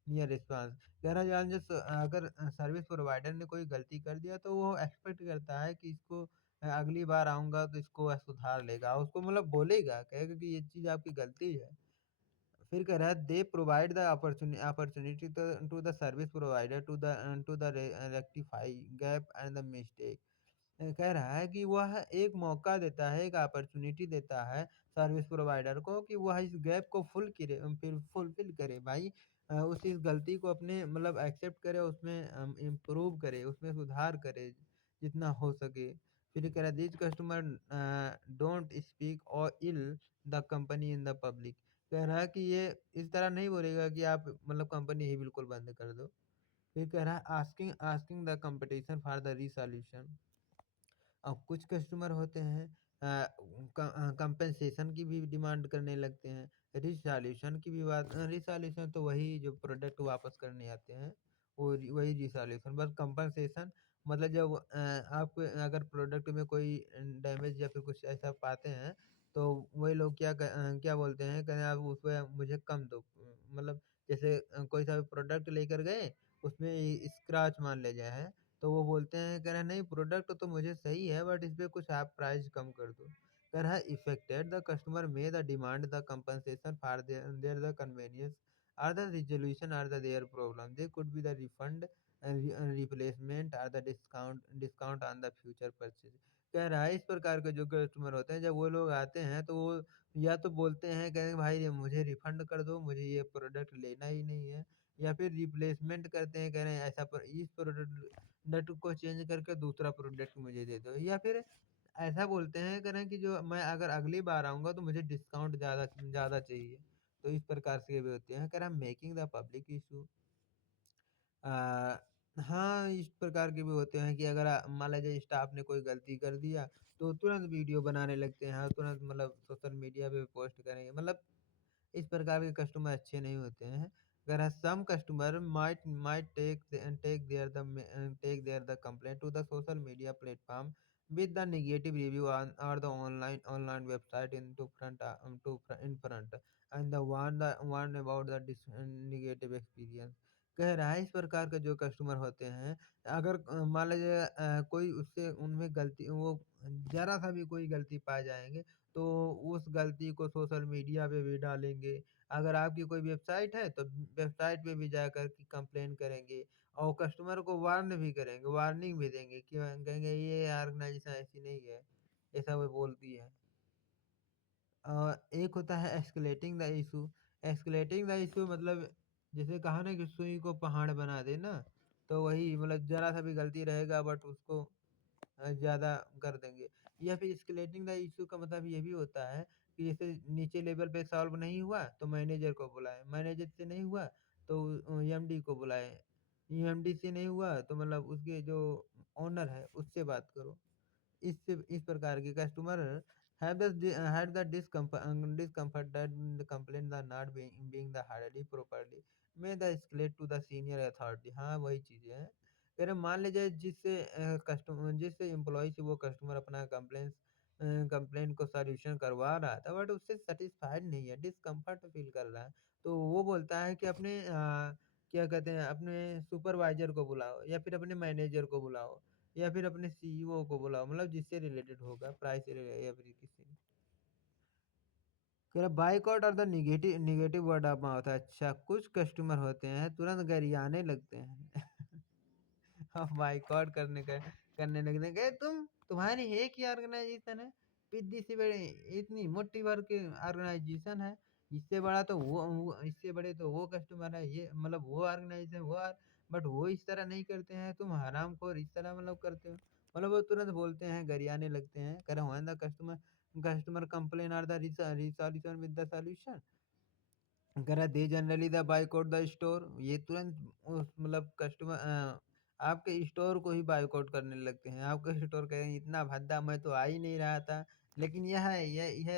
near response. कह रहा जान जो अगर सर्विस प्रोवाइडर ने कोई गलती कर दिया तो वो एक्सपेक्ट करता है कि इसको अगली बार आऊँगा तो इसको वह सुधार लेगा। उसको मतलब बोलेगा, कहेगा कि ये चीज़ आपकी गलती है। फिर कह रहा है they provide the opportunity to the service provider to the rectify gap and the mistake. कह रहा है कि वह एक मौका देता है, एक अपॉर्चुनिटी देता है सर्विस प्रोवाइडर को कि वह इस गैप को फिर फुलफिल करे भाई, उस इस गलती को अपने मतलब एक्सेप्ट करे, उसमें इम्प्रूव करे, उसमें सुधार करे जितना हो सके। फिर कह रहा है this customer don't speak or ill the company in the public. कह रहा है कि ये इस तरह नहीं बोलेगा कि आप मतलब कंपनी ही बिल्कुल बंद कर दो। फिर कह रहा है asking asking the competition for the resolution. अब कुछ कस्टमर होते हैं कंपेंसेशन की भी डिमांड करने लगते हैं, रिसॉल्यूशन की भी बात, रिसॉल्यूशन तो वही जो प्रोडक्ट वापस करने आते हैं, वही रिसॉल्यूशन, बस कंपेंसेशन मतलब जब आप अगर प्रोडक्ट में कोई डैमेज या फिर कुछ ऐसा पाते हैं, तो वही लोग क्या बोलते हैं, कहते हैं आप उसमें मुझे कम दो, मतलब जैसे कोई सा भी प्रोडक्ट लेकर गए, उसमें स्क्रैच मान ले जाए, तो वो बोलते हैं, कह रहा है नहीं प्रोडक्ट तो मुझे सही है बट इस पे कुछ आप प्राइस कम कर दो। कह रहा है affected the customer may the demand the compensation for their the convenience or the resolution or the their problem they could be the refund replacement or the discount on the future purchase. कह रहा है इस प्रकार के जो customer होते हैं जब वो लोग आते हैं तो वो या तो बोलते हैं, कहेंगे भाई ये मुझे रिफंड कर दो, मुझे ये प्रोडक्ट लेना ही नहीं है, या फिर रिप्लेसमेंट करते हैं, कह रहे हैं ऐसा इस प्रोडक्ट को चेंज करके दूसरा प्रोडक्ट मुझे दे दो, या फिर ऐसा बोलते हैं कह रहे हैं कि जो मैं अगर अगली बार आऊँगा तो मुझे डिस्काउंट ज़्यादा ज़्यादा चाहिए। तो इस प्रकार से ये भी होते हैं। कह रहा है मेकिंग द पब्लिक इश्यू। अ, हाँ, इस प्रकार के भी होते हैं कि अगर मान लीजिए स्टाफ ने कोई गलती कर दिया, तो तुरंत वीडियो बनाने लगते हैं और तुरंत मतलब सोशल मीडिया पे पोस्ट करेंगे। मतलब इस प्रकार के कस्टमर अच्छे नहीं होते हैं। अगर some customer might take their the complaint to the social media platform with the negative review on or the online website in front and the warn about the negative experience. कह रहा है इस प्रकार के जो कस्टमर होते हैं, अगर मान लीजिए कोई उससे उनमें गलती वो ज़रा सा भी कोई गलती पाए जाएँगे, तो उस गलती को सोशल मीडिया पे भी डालेंगे। अगर आपकी कोई वेबसाइट है तो वेबसाइट पे भी जाकर के कंप्लेन करेंगे और कस्टमर को वार्न भी करेंगे, वार्निंग भी देंगे कि कहेंगे ये ऑर्गेनाइज़ेशन ऐसी नहीं है, ऐसा वो बोलती है। एक होता है एस्केलेटिंग द इश्यू मतलब जैसे कहा ना कि सुई को पहाड़ बना देना, तो वही मतलब ज़रा सा भी गलती रहेगा बट उसको ज़्यादा कर देंगे। या फिर एस्केलेटिंग द इश्यू का मतलब ये भी होता है कि जैसे नीचे लेवल पे सॉल्व नहीं हुआ तो मैनेजर को बुलाएँ, मैनेजर से नहीं हुआ तो एमडी को बुलाएँ, एमडी से नहीं हुआ तो मतलब उसके जो ओनर है उससे बात करो। इस प्रकार के customer have had the discomfort that the complaints are not being the handled properly may the escalate to the senior authority। हाँ, वही चीज़ें हैं। कह रहे मान लीजिए जिस एम्प्लॉयी से वो कस्टमर अपना कंप्लेंट को सॉल्यूशन करवा रहा था बट उससे सैटिस्फाइड नहीं है, डिस्कम्फर्ट फील कर रहा है। तो वो बोलता है कि अपने क्या कहते हैं अपने सुपरवाइज़र को बुलाओ या फिर अपने मैनेजर को बुलाओ। या फिर अपने सीईओ को बुलाओ मतलब जिससे रिलेटेड होगा प्राइस से या फिर किसी कह रहा बायकॉट और the negative word of mouth. अच्छा, कुछ कस्टमर होते हैं तुरंत गरियाने लगते हैं। हम बाइकआउट करने लगते हैं, तुम्हारी एक ही ऑर्गेनाइजेशन है, पिद्दी सी बड़ी इतनी मोटी भर के ऑर्गेनाइजेशन है, इससे बड़ा तो इससे बड़े तो वो कस्टमर है, ये मतलब वो ऑर्गेनाइजेशन बट वो इस तरह नहीं करते हैं, तुम हरामखोर इस तरह मतलब करते हो। मतलब वो तुरंत बोलते हैं, गरियाने लगते हैं, कह रहे when the customer complain are the resolution with the solution. अगर they generally the boycott the store, ये तुरंत उस मतलब आपके स्टोर को ही बायकॉट करने लगते हैं। आपका स्टोर कहेंगे इतना भद्दा मैं तो आ ही नहीं रहा था, लेकिन यह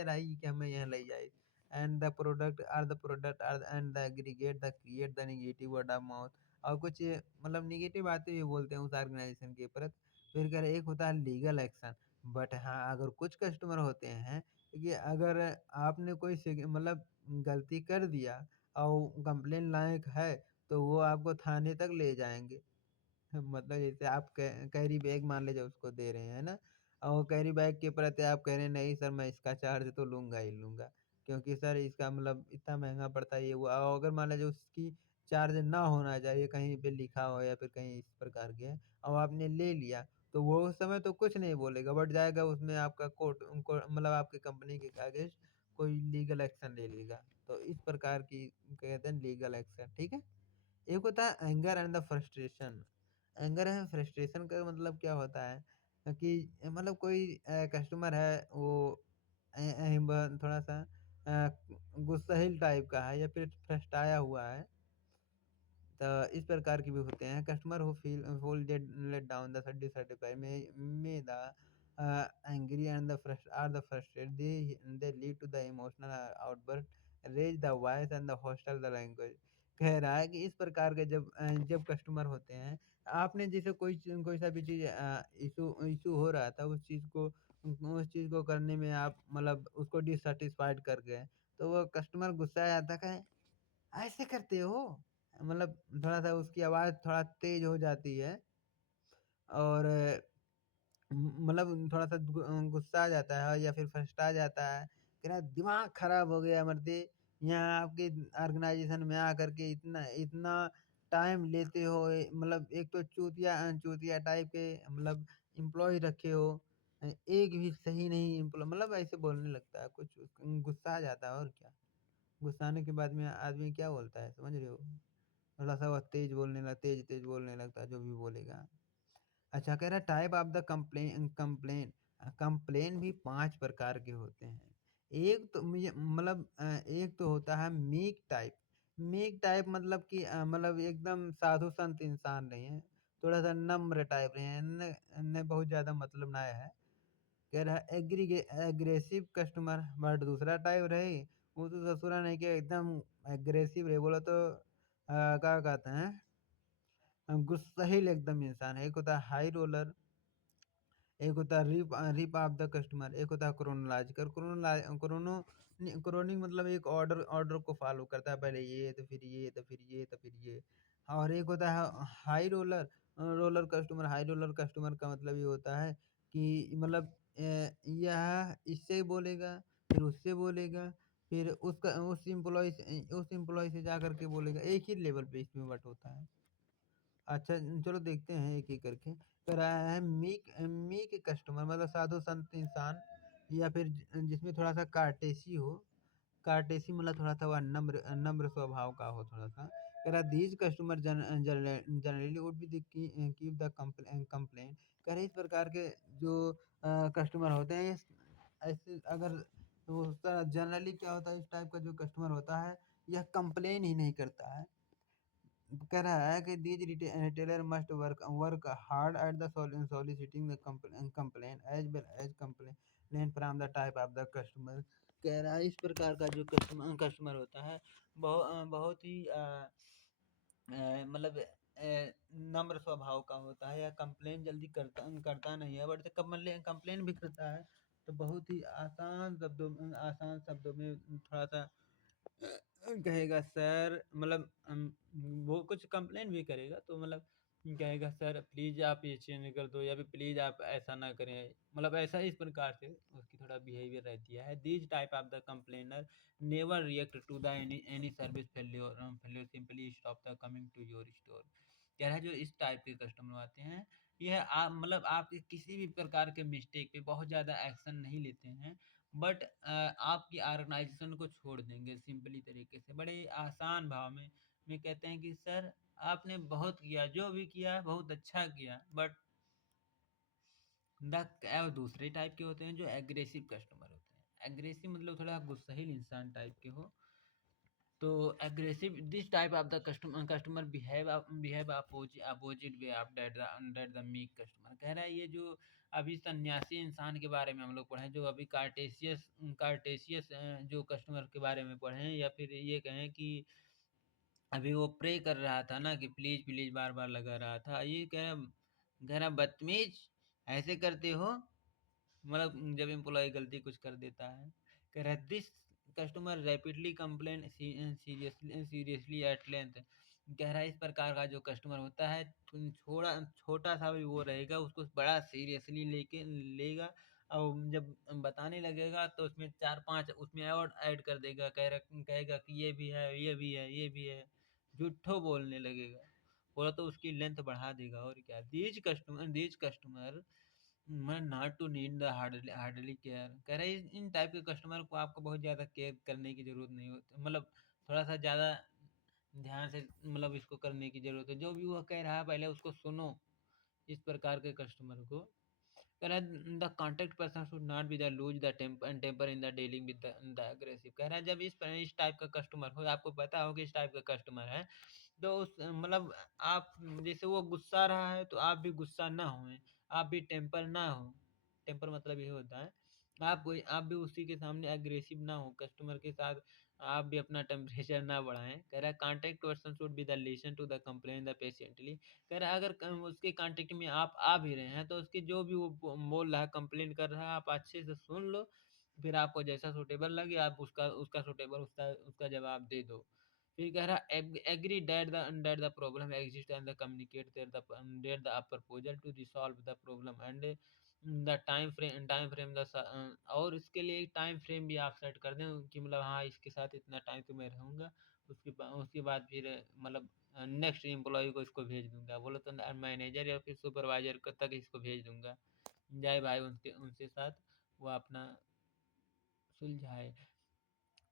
रही कि हमें यहाँ ले जाए। And the product or and the aggregate the create the negative word of mouth. और कुछ मतलब नेगेटिव बातें भी बोलते हैं उस ऑर्गेनाइजेशन के प्रति। फिर कह रहे एक होता है लीगल एक्शन। बट हाँ, अगर कुछ कस्टमर होते हैं कि अगर आपने कोई मतलब गलती कर दिया और कंप्लेन लायक है, तो वो आपको थाने तक ले जाएँगे। मतलब जैसे आप कैरी बैग मान लीजिए उसको दे रहे हैं, है ना? और वो कैरी बैग के प्रति आप कह रहे हैं नहीं सर मैं इसका चार्ज तो लूँगा ही लूँगा, क्योंकि सर इसका मतलब इतना महँगा पड़ता है ये वो। और अगर मान लीजिए उसकी चार्ज ना होना चाहिए, कहीं पे लिखा हो या फिर कहीं इस प्रकार के है और आपने ले लिया, तो वो उस समय तो कुछ नहीं बोलेगा बट जाएगा उसमें आपका कोर्ट उनको मतलब आपकी कंपनी के अगेंस्ट कोई लीगल एक्शन ले लेगा। तो इस प्रकार की कहते हैं लीगल एक्शन, ठीक है? एक होता है anger and the frustration. Anger and frustration का मतलब क्या होता है कि मतलब कोई कस्टमर है वो थोड़ा-सा गुस्सैल टाइप का है या फिर फ्रस्टाया हुआ है। तो इस प्रकार के भी होते हैं customer who feel let down the dissatisfied में the angry and the frustrated they lead to the emotional outburst raise the voice and the hostile the language. कह रहा है कि इस प्रकार के जब कस्टमर होते हैं, आपने जैसे कोई सा भी चीज़ इशू इशू हो रहा था उस चीज़ को करने में आप मतलब उसको डिससैटिस्फाइड कर गए, तो वो कस्टमर गुस्सा आता है, ऐसे करते हो? मतलब थोड़ा-सा उसकी आवाज़ थोड़ा तेज़ हो जाती है और मतलब थोड़ा-सा गुस्सा आ जाता है या फिर फँसटा जाता है। कह रहा है दिमाग खराब हो गया मर्दे, यहाँ आपके ऑर्गनाइज़ेशन में आकर के इतना इतना टाइम लेते हो मतलब एक तो चूतिया टाइप के मतलब एम्प्लॉयी रखे हो। एक भी सही नहीं मतलब ऐसे बोलने लगता है कुछ गुस्सा आ जाता है और क्या। गुस्सा आने के बाद में आदमी क्या बोलता है समझ रहे हो? थोड़ा-सा वो तेज़-तेज़ बोलने लगता है जो भी बोलेगा। अच्छा, कह रहा है टाइप ऑफ द कंप्लेन भी 5 प्रकार के होते हैं। एक तो मुझे मतलब एक तो होता है मीक टाइप। मीक टाइप मतलब कि मतलब एकदम साधु संत इंसान नहीं है, थोड़ा-सा नम्र टाइप रहे हैं, न बहुत ज़्यादा मतलब ना है। कह रहा है एग्रेसिव कस्टमर बट दूसरा टाइप रही, वो तो ससुरा नहीं कि एकदम एग्रेसिव रहे बोला तो क्या कहते हैं गुस्सैल एकदम इंसान है। एक होता है हाई रोलर, एक होता है रिप ऑफ द कस्टमर, एक होता है क्रोनोलॉजिकल। क्रोनिंग मतलब एक ऑर्डर को फॉलो करता है, पहले ये तो फिर ये तो फिर ये तो फिर ये। और एक होता है high roller high roller customer का मतलब ये होता है कि मतलब यह इससे बोलेगा, फिर उससे बोलेगा, फिर उस एम्प्लॉय से जा कर के बोलेगा, एक ही लेवल पे इसमें बट होता है। अच्छा, चलो देखते हैं एक-एक करके। तो रहा है मीक कस्टमर मतलब साधु संत इंसान या फिर जिसमें थोड़ा-सा कार्टेसी हो। कार्टेसी मतलब थोड़ा-सा वह नम्र नम्र स्वभाव का हो थोड़ा-सा। कह रहा these customer generally would be keep the complain. कह रहे इस प्रकार के जो कस्टमर होते हैं, ऐसे अगर तो उसका जनरली क्या होता है, इस टाइप का जो कस्टमर होता है, यह कंप्लेन ही नहीं करता है। कह रहा है कि these retailer must work work hard at the soliciting the complain as well as complain from the type of the customer. कह रहा है इस प्रकार का जो कस्टमर होता है, बहुत ही मतलब नम्र स्वभाव का होता है, या कंप्लेन जल्दी करता करता नहीं है, बट कंप्लेन भी करता है तो बहुत ही आसान शब्दों में थोड़ा सा कहेगा सर, मतलब वो कुछ कंप्लेन भी करेगा तो मतलब कहेगा सर प्लीज़ आप ये चेंज कर दो, या फिर प्लीज़ आप ऐसा ना करें, मतलब ऐसा इस प्रकार से उसकी थोड़ा बिहेवियर रहती है। These type of the complainer never react to the any service failure simply stop the coming to your store. कह रहा है जो इस टाइप के कस्टमर आते हैं, यह आप मतलब आपके किसी भी प्रकार के मिस्टेक पे बहुत ज़्यादा एक्शन नहीं लेते हैं, बट आपकी ऑर्गेनाइजेशन को छोड़ देंगे सिंपली तरीके से, बड़े आसान भाव में कहते हैं कि सर आपने बहुत किया, जो भी किया बहुत अच्छा किया, बट और दूसरे टाइप के होते हैं जो एग्रेसिव कस्टमर होते हैं। एग्रेसिव मतलब थोड़ा गुस्सैल इंसान टाइप के हो, तो aggressive this type of the customer behave opposite way of that the meek customer. कह रहा है ये जो अभी सन्यासी इंसान के बारे में हम लोग पढ़े हैं, जो अभी कार्टेशियस जो कस्टमर के बारे में पढ़े हैं, या फिर ये कहें कि अभी वो प्रे कर रहा था ना कि प्लीज प्लीज बार बार लगा रहा था, ये कह रहा बदतमीज ऐसे करते हो, मतलब जब एम्प्लॉय गलती कुछ कर देता है। कह रहा है this customer rapidly complain seriously at length. कह रहा है इस प्रकार का जो कस्टमर होता है, छोड़ा छोटा सा भी वो रहेगा उसको बड़ा सीरियसली लेके लेगा, और जब बताने लगेगा तो उसमें चार पांच उसमें और ऐड कर देगा, कहेगा कि ये भी है, ये भी है, ये भी है, झूठो बोलने लगेगा, बोला तो उसकी लेंथ बढ़ा देगा। और क्या, these customer may not to need the hardly care. कह रहे हैं इन टाइप के कस्टमर को आपको बहुत ज़्यादा केयर करने की ज़रूरत नहीं होती, मतलब थोड़ा सा ज़्यादा ध्यान से मतलब इसको करने की ज़रूरत है, जो भी वह कह रहा है पहले उसको सुनो। इस प्रकार के कस्टमर को कह रहा है the contact person should not be the lose the temper in the dealing with the aggressive. कह रहा है जब इस टाइप का कस्टमर हो, आपको पता हो कि इस टाइप का कस्टमर है, तो उस मतलब आप जैसे वो गुस्सा रहा है तो आप भी गुस्सा ना हों, आप भी टेम्पर ना हो। टेम्पर मतलब ये होता है आप भी उसी के सामने एग्रेसिव ना हो कस्टमर के साथ, आप भी अपना टेम्परेचर ना बढ़ाएं। कह रहा है contact person should be the listen to the complain the patiently. कह रहा है अगर उसके कांटेक्ट में आप आ भी रहे हैं तो उसकी जो भी वो बोल रहा है, कंप्लेन कर रहा है, आप अच्छे से सुन लो, फिर आपको जैसा सूटेबल लगे आप उसका उसका सूटेबल उसका उसका जवाब दे दो। फिर कह रहा agree that the problem exist and the communicate their the proposal to resolve the problem and the time frame और इसके लिए एक टाइम फ्रेम भी आप सेट कर दें कि मतलब हाँ इसके साथ इतना टाइम तो मैं रहूँगा, उसके बाद फिर मतलब नेक्स्ट एम्प्लॉय को इसको भेज दूंगा, बोलो तो मैनेजर या फिर सुपरवाइजर तक इसको भेज दूंगा, जाए भाई उनके उनके साथ वो अपना सुलझाए।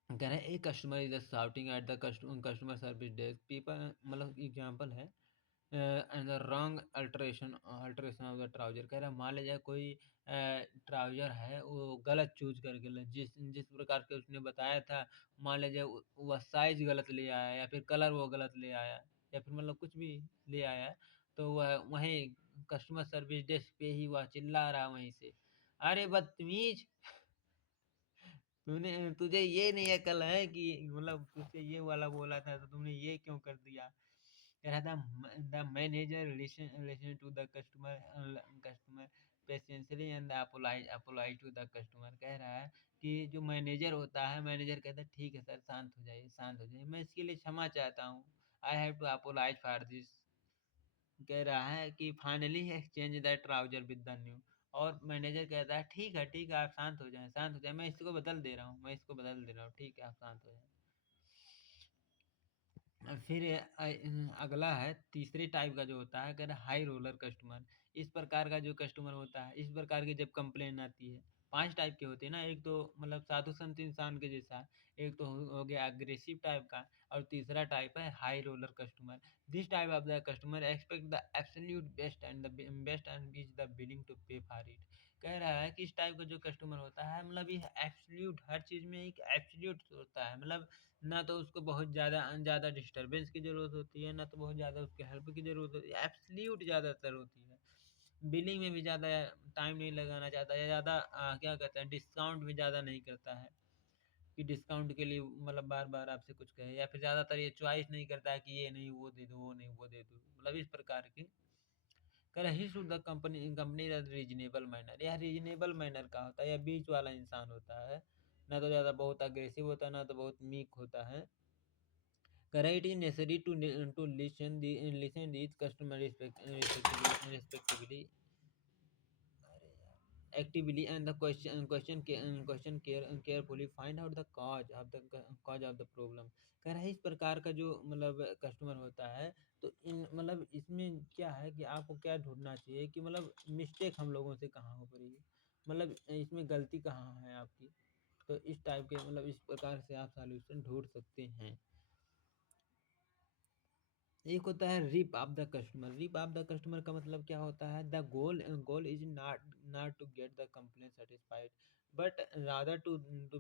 कह रहे हैं एक customer is shouting at the customer service desk people, मतलब एग्जांपल है and the wrong alteration of the trouser. कह रहा है मान लीजिए कोई ट्राउजर है वो गलत चूज करके जिस जिस प्रकार के उसने बताया था, मान लीजिए वह साइज गलत ले आया, या फिर कलर वो गलत ले आया, या फिर मतलब कुछ भी ले आया, तो वह वहीं कस्टमर सर्विस डेस्क पे ही वह चिल्ला रहा वहीं से, अरे बदतमीज, तूने तुझे ये नहीं अकल है कि मतलब तुझसे ये वाला बोला था तो तुमने ये क्यों कर दिया। कह रहा था the manager listen to the customer patiently and apologise to the customer. कह रहा है कि जो मैनेजर होता है, मैनेजर कहता है ठीक है सर शांत हो जाइए, शांत हो जाइए, मैं इसके लिए क्षमा चाहता हूँ, I have to apologise for this. कह रहा है कि finally exchange that trouser with the new. और मैनेजर कहता है ठीक है आप शांत हो जाएं, शांत हो जाएं, मैं इसको बदल दे रहा हूँ, मैं इसको बदल दे रहा हूँ, ठीक है आप शांत हो जाएं। फिर अगला है तीसरे टाइप का जो होता है, कह रहा है हाई रोलर कस्टमर। इस प्रकार का जो कस्टमर होता है, इस प्रकार की जब कंप्लेन आती है 5 टाइप के होते हैं ना, एक तो मतलब साधु संत इंसान के जैसा, एक तो हो गया अग्रेसिव टाइप का, और तीसरा टाइप है high roller customer. This type of the customer expect the absolute best and the best and is the willing to pay for it. कह रहा है कि इस टाइप का जो कस्टमर होता है, मतलब ये एब्सोल्यूट, हर चीज़ में एक एब्सोल्यूट होता है, मतलब ना तो उसको बहुत ज़्यादा ज़्यादा डिस्टर्बेंस की ज़रूरत होती है, ना तो बहुत ज़्यादा उसके हेल्प की ज़रूरत होती है, एब्सोल्यूट ज़्यादातर होती है। बिलिंग में भी ज़्यादा टाइम नहीं लगाना चाहता, या ज़्यादा क्या कहते हैं, डिस्काउंट भी ज़्यादा नहीं करता है कि डिस्काउंट के लिए मतलब बार बार आपसे कुछ कहे, या फिर ज़्यादातर ये चॉइस नहीं करता है कि ये नहीं वो दे दो, वो नहीं वो दे दो, मतलब इस प्रकार की। कह he should the company company reasonable manner, यह रीजनेबल मैनर का होता है, या बीच वाला इंसान होता है, ना तो ज़्यादा बहुत अग्रेसिव होता है, ना तो बहुत मीक होता है। कह रहा it is necessary to listen these customer respectively actively, and the question carefully find out the cause of the problem। कह रहा है इस प्रकार का जो मतलब कस्टमर होता है, तो इन मतलब इसमें क्या है कि आपको क्या ढूंढना चाहिए कि मतलब मिस्टेक हम लोगों से कहाँ हो रही है, मतलब इसमें गलती कहाँ है आपकी। तो इस टाइप के मतलब इस प्रकार से आप सॉल्यूशन ढूंढ सकते हैं। एक होता है rip off the customer. Rip off the customer का मतलब क्या होता है, the goal is not to get the complaint satisfied, but rather to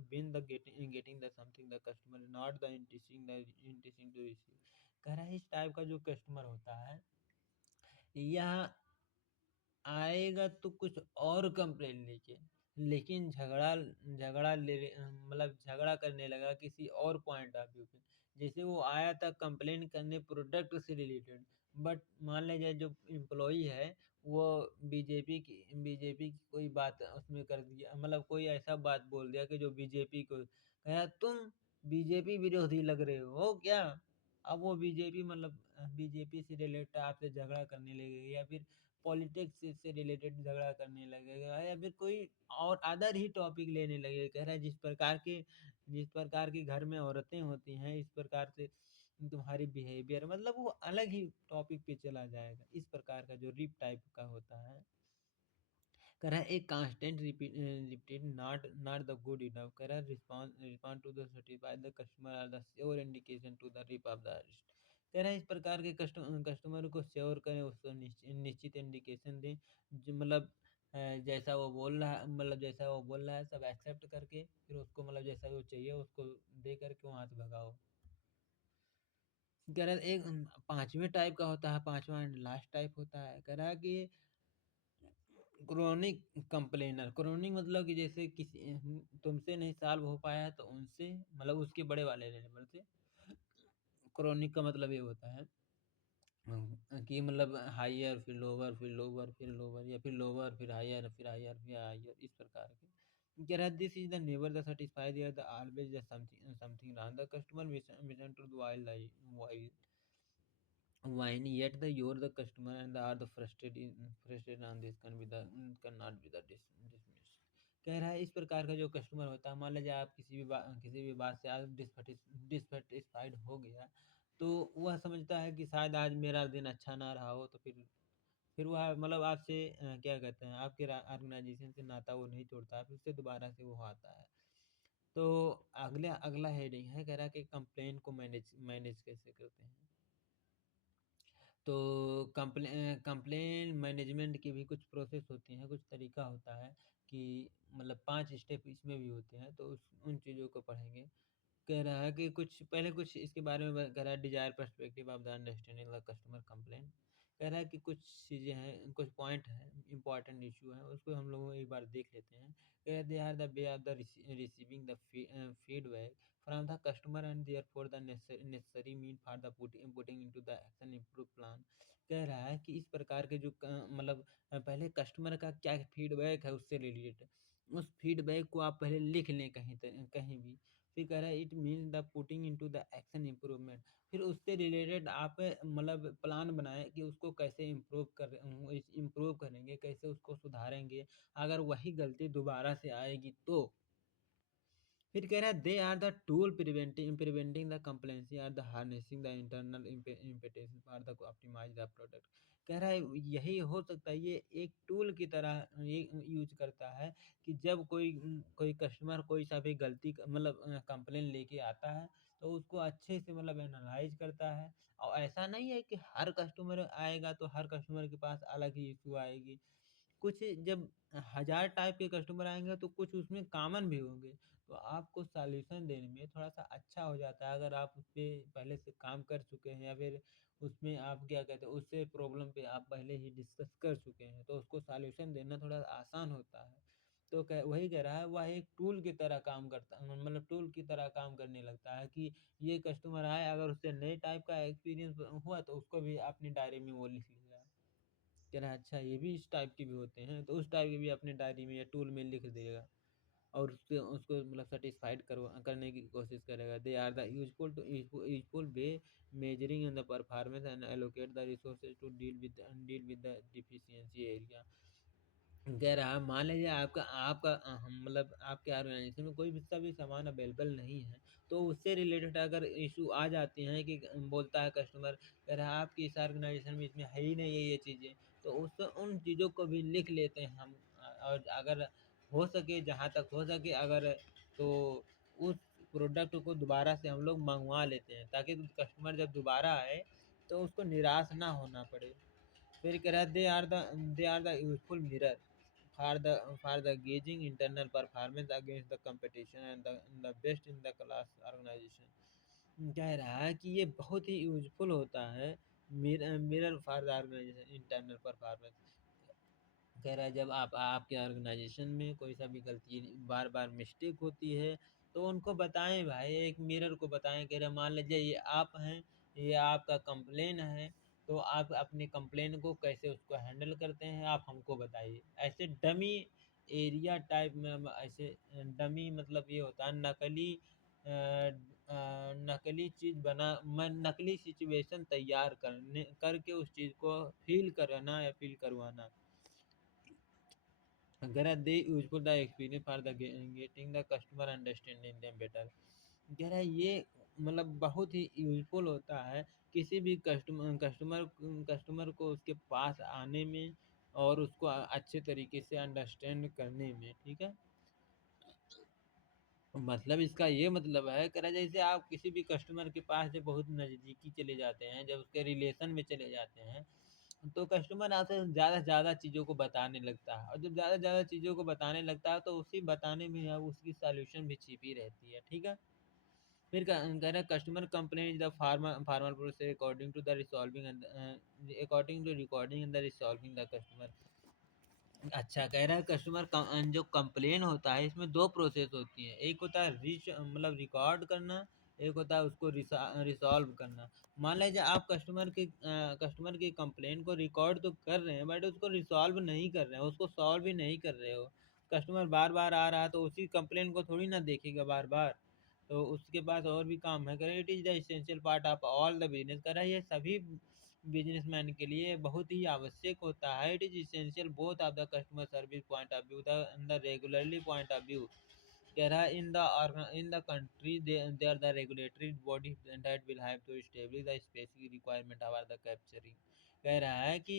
win the getting the something the customer not the interesting to receive. कह रहा है इस type का जो कस्टमर होता है, यह आएगा तो कुछ और कंप्लेंट लेके, लेकिन झगड़ा झगड़ा ले मतलब झगड़ा करने लगा किसी और पॉइंट ऑफ व्यू पे। जैसे वो आया था कंप्लेंट करने प्रोडक्ट से रिलेटेड, बट मान लीजिए जो एम्प्लॉई है वो बीजेपी की कोई बात उसमें कर दिया, मतलब कोई ऐसा बात बोल दिया कि जो बीजेपी को कहा तुम बीजेपी विरोधी लग रहे हो क्या। अब वो बीजेपी मतलब बीजेपी से रिलेटेड आपसे झगड़ा करने लगे, या फिर पॉलिटिक्स से रिलेटेड झगड़ा करने लगेगा, या फिर कोई और अदर ही टॉपिक लेने लगेगा। कह रहा है जिस प्रकार की घर में औरतें होती हैं, इस प्रकार से तुम्हारी बिहेवियर, मतलब वो अलग ही टॉपिक पे चला जाएगा। इस प्रकार का जो रिप टाइप का होता है। कह रहा है एक constant repeat not the good enough. कह रहा है respond to the certify the customer are the sure indication to the rip off the arrest. कह रहा है इस प्रकार के कस्टमर को श्योर करें, उसको निश्चित इंडिकेशन दें, जो मतलब जैसा वो बोल रहा है, मतलब जैसा वो बोल रहा है सब एक्सेप्ट करके, फिर उसको मतलब जैसा वो चाहिए उसको दे करके वहाँ से भगाओ। कह रहा है एक पांचवें टाइप का होता है, पांचवा एंड लास्ट टाइप होता है। कह रहा है कि क्रोनिक कंप्लेनर। क्रोनिक मतलब कि जैसे किसी तुमसे नहीं सॉल्व हो पाया है तो उनसे, मतलब उसके बड़े वाले लेवल से। क्रोनिक का मतलब ये होता है कि मतलब हायर फिर लोअर फिर लोअर फिर लोअर, या फिर लोअर फिर हायर फिर हायर फिर हायर, इस प्रकार के। कह रहा है this is the never the satisfied, the always the something something wrong, the customer mission to while whine, yet the you're the customer and are the frustrated on this can be the cannot be the dismissed। कह रहा है इस प्रकार का जो customer होता है, मान लीजिए आप किसी भी बात से आप डिससेटिस्फाइड हो गया, तो वह समझता है कि शायद आज मेरा दिन अच्छा ना रहा हो, तो फिर वह मतलब आपसे क्या कहते हैं, आपके ऑर्गेनाइजेशन से नाता वो नहीं तोड़ता है, फिर उससे दोबारा से वो आता है। तो अगला अगला हेडिंग है, कह रहा है कि कंप्लेन को मैनेज मैनेज कैसे करते हैं। तो कंप्लेन मैनेजमेंट की भी कुछ प्रोसेस होती हैं, कुछ तरीका होता है कि मतलब 5 स्टेप इसमें भी होते हैं, तो उस उन चीज़ों को पढ़ेंगे। कह रहा है कि कुछ इसके बारे में कह रहा है, desire perspective of the understanding the customer complaint. कह रहा है कि कुछ चीज़ें हैं, कुछ पॉइंट हैं, इंपॉर्टेंट इशू है, उसको हम लोग एक बार देख लेते हैं। कह रहा है they are the way of the receiving the feedback from the customer and therefore the necessary mean for the putting into the action improve plan. कह रहा है कि इस प्रकार के जो मतलब पहले कस्टमर का क्या फीडबैक है उससे रिलेटेड, उस फीडबैक को आप पहले लिख लें कहीं भी। फिर कह रहा है it means the putting into the action improvement. फिर उससे रिलेटेड आप मतलब प्लान बनाएं कि उसको कैसे इम्प्रूव करेंगे, कैसे उसको सुधारेंगे, अगर वही गलती दोबारा से आएगी तो। फिर कह रहा है they are the tool preventing the complacency are the harnessing the internal imputation for the optimise the product. कह रहा है यही हो सकता है, ये एक टूल की तरह ये यूज़ करता है कि जब कोई कस्टमर कोई सा भी गलती मतलब कंप्लेन लेके आता है, तो उसको अच्छे से मतलब एनालाइज़ करता है। और ऐसा नहीं है कि हर कस्टमर आएगा तो हर कस्टमर के पास अलग ही इश्यू आएगी। कुछ जब 1000 टाइप के कस्टमर आएँगे तो कुछ उसमें कॉमन भी होंगे। तो आपको सॉल्यूशन देने में थोड़ा-सा अच्छा हो जाता है अगर आप उसपे पहले से काम कर चुके हैं या फिर उसमें आप क्या कहते हैं उससे प्रॉब्लम पे आप पहले ही डिस्कस कर चुके हैं, तो उसको सॉल्यूशन देना थोड़ा आसान होता है। तो कह वही कह रहा है वह एक टूल की तरह काम करता मतलब टूल की तरह काम करने लगता है कि ये कस्टमर आए अगर उससे नए टाइप का एक्सपीरियंस हुआ तो उसको भी अपनी डायरी में वो लिख लेगा। कह रहा है अच्छा ये भी इस टाइप के भी होते हैं, तो उस टाइप के भी अपनी डायरी में या टूल में लिख देगा और उससे उसको मतलब सैटिस्फाइड करने की कोशिश करेगा। They are the useful way measuring in the performance and allocate the resources to deal with the deficiency area. कह रहा है मान लीजिए आपका आपका मतलब आपके ऑर्गेनाइजेशन में कोई भी सा भी सामान अवेलेबल नहीं है, तो उससे रिलेटेड अगर इश्यू आ जाते हैं कि बोलता है कस्टमर कह रहा है आपकी इस ऑर्गेनाइजेशन में इसमें है ही नहीं है ये चीज़ें, तो उस उन चीज़ों को भी लिख लेते हैं हम और अगर हो सके जहाँ तक हो सके अगर तो उस प्रोडक्ट को दोबारा से हम लोग मँगवा लेते हैं ताकि कस्टमर जब दोबारा आए, तो उसको निराश ना होना पड़े। फिर कह रहा है they are the useful mirror for the gauging internal performance against the competition and the best in the class organisation. कह रहा है कि ये बहुत ही यूज़फुल होता है mirror for the organisation internal performance. कह रहा है जब आप आपके ऑर्गेनाइजेशन में कोई सा भी गलती बार-बार मिस्टेक होती है, तो उनको बताएँ भाई एक मिरर को बताएँ कह रहे मान लीजिए ये आप हैं, ये आपका कंप्लेन है, तो आप अपनी कंप्लेन को कैसे उसको हैंडल करते हैं आप हमको बताइए। ऐसे डमी एरिया टाइप में हम ऐसे डमी मतलब ये होता है नकली चीज़ नकली सिचुएशन तैयार करके उस चीज़ को फ़ील कराना या फ़ील करवाना। Whereas they useful the experience for the getting the customer understanding them better। कह रहा है ये मतलब बहुत ही यूज़फुल होता है किसी भी कस्टमर को उसके पास आने में और उसको अच्छे तरीके से अंडरस्टैंड करने में, ठीक है? मतलब इसका ये मतलब है कह रहा है जैसे आप किसी भी कस्टमर के पास जब बहुत नज़दीकी चले जाते हैं, जब उसके रिलेशन में चले जाते हैं, तो कस्टमर आपसे ज़्यादा से ज़्यादा चीज़ों को बताने लगता है और जब ज़्यादा से ज़्यादा चीज़ों को बताने लगता है, तो उसी बताने में अब उसकी सॉल्यूशन भी छिपी रहती है, ठीक है? फिर कह रहा है customer complaint is the formal process according to recording and the resolving the customer. अच्छा, कह रहा है कस्टमर जो कंप्लेन होता है इसमें 2 प्रोसेस होती हैं। एक होता है मतलब रिकॉर्ड करना, एक होता है उसको रिज़ॉल्व करना। मान लीजिए आप कस्टमर की कंप्लेन को रिकॉर्ड तो कर रहे हैं बट उसको रिज़ॉल्व नहीं कर रहे हैं, उसको सॉल्व भी नहीं कर रहे हो। कस्टमर बार-बार आ रहा है तो उसी कंप्लेन को थोड़ी ना देखेगा बार-बार, तो उसके पास और भी काम है। कह रहा है it is the essential part of all the business. कह रहा है ये सभी बिज़नेसमैन के लिए बहुत ही आवश्यक होता है। It is essential both of the customer service point of view the regularly point of view. कह रहा है in the country they are the regulatory body that will have to establish the specific requirement of the capturing. कह रहा है कि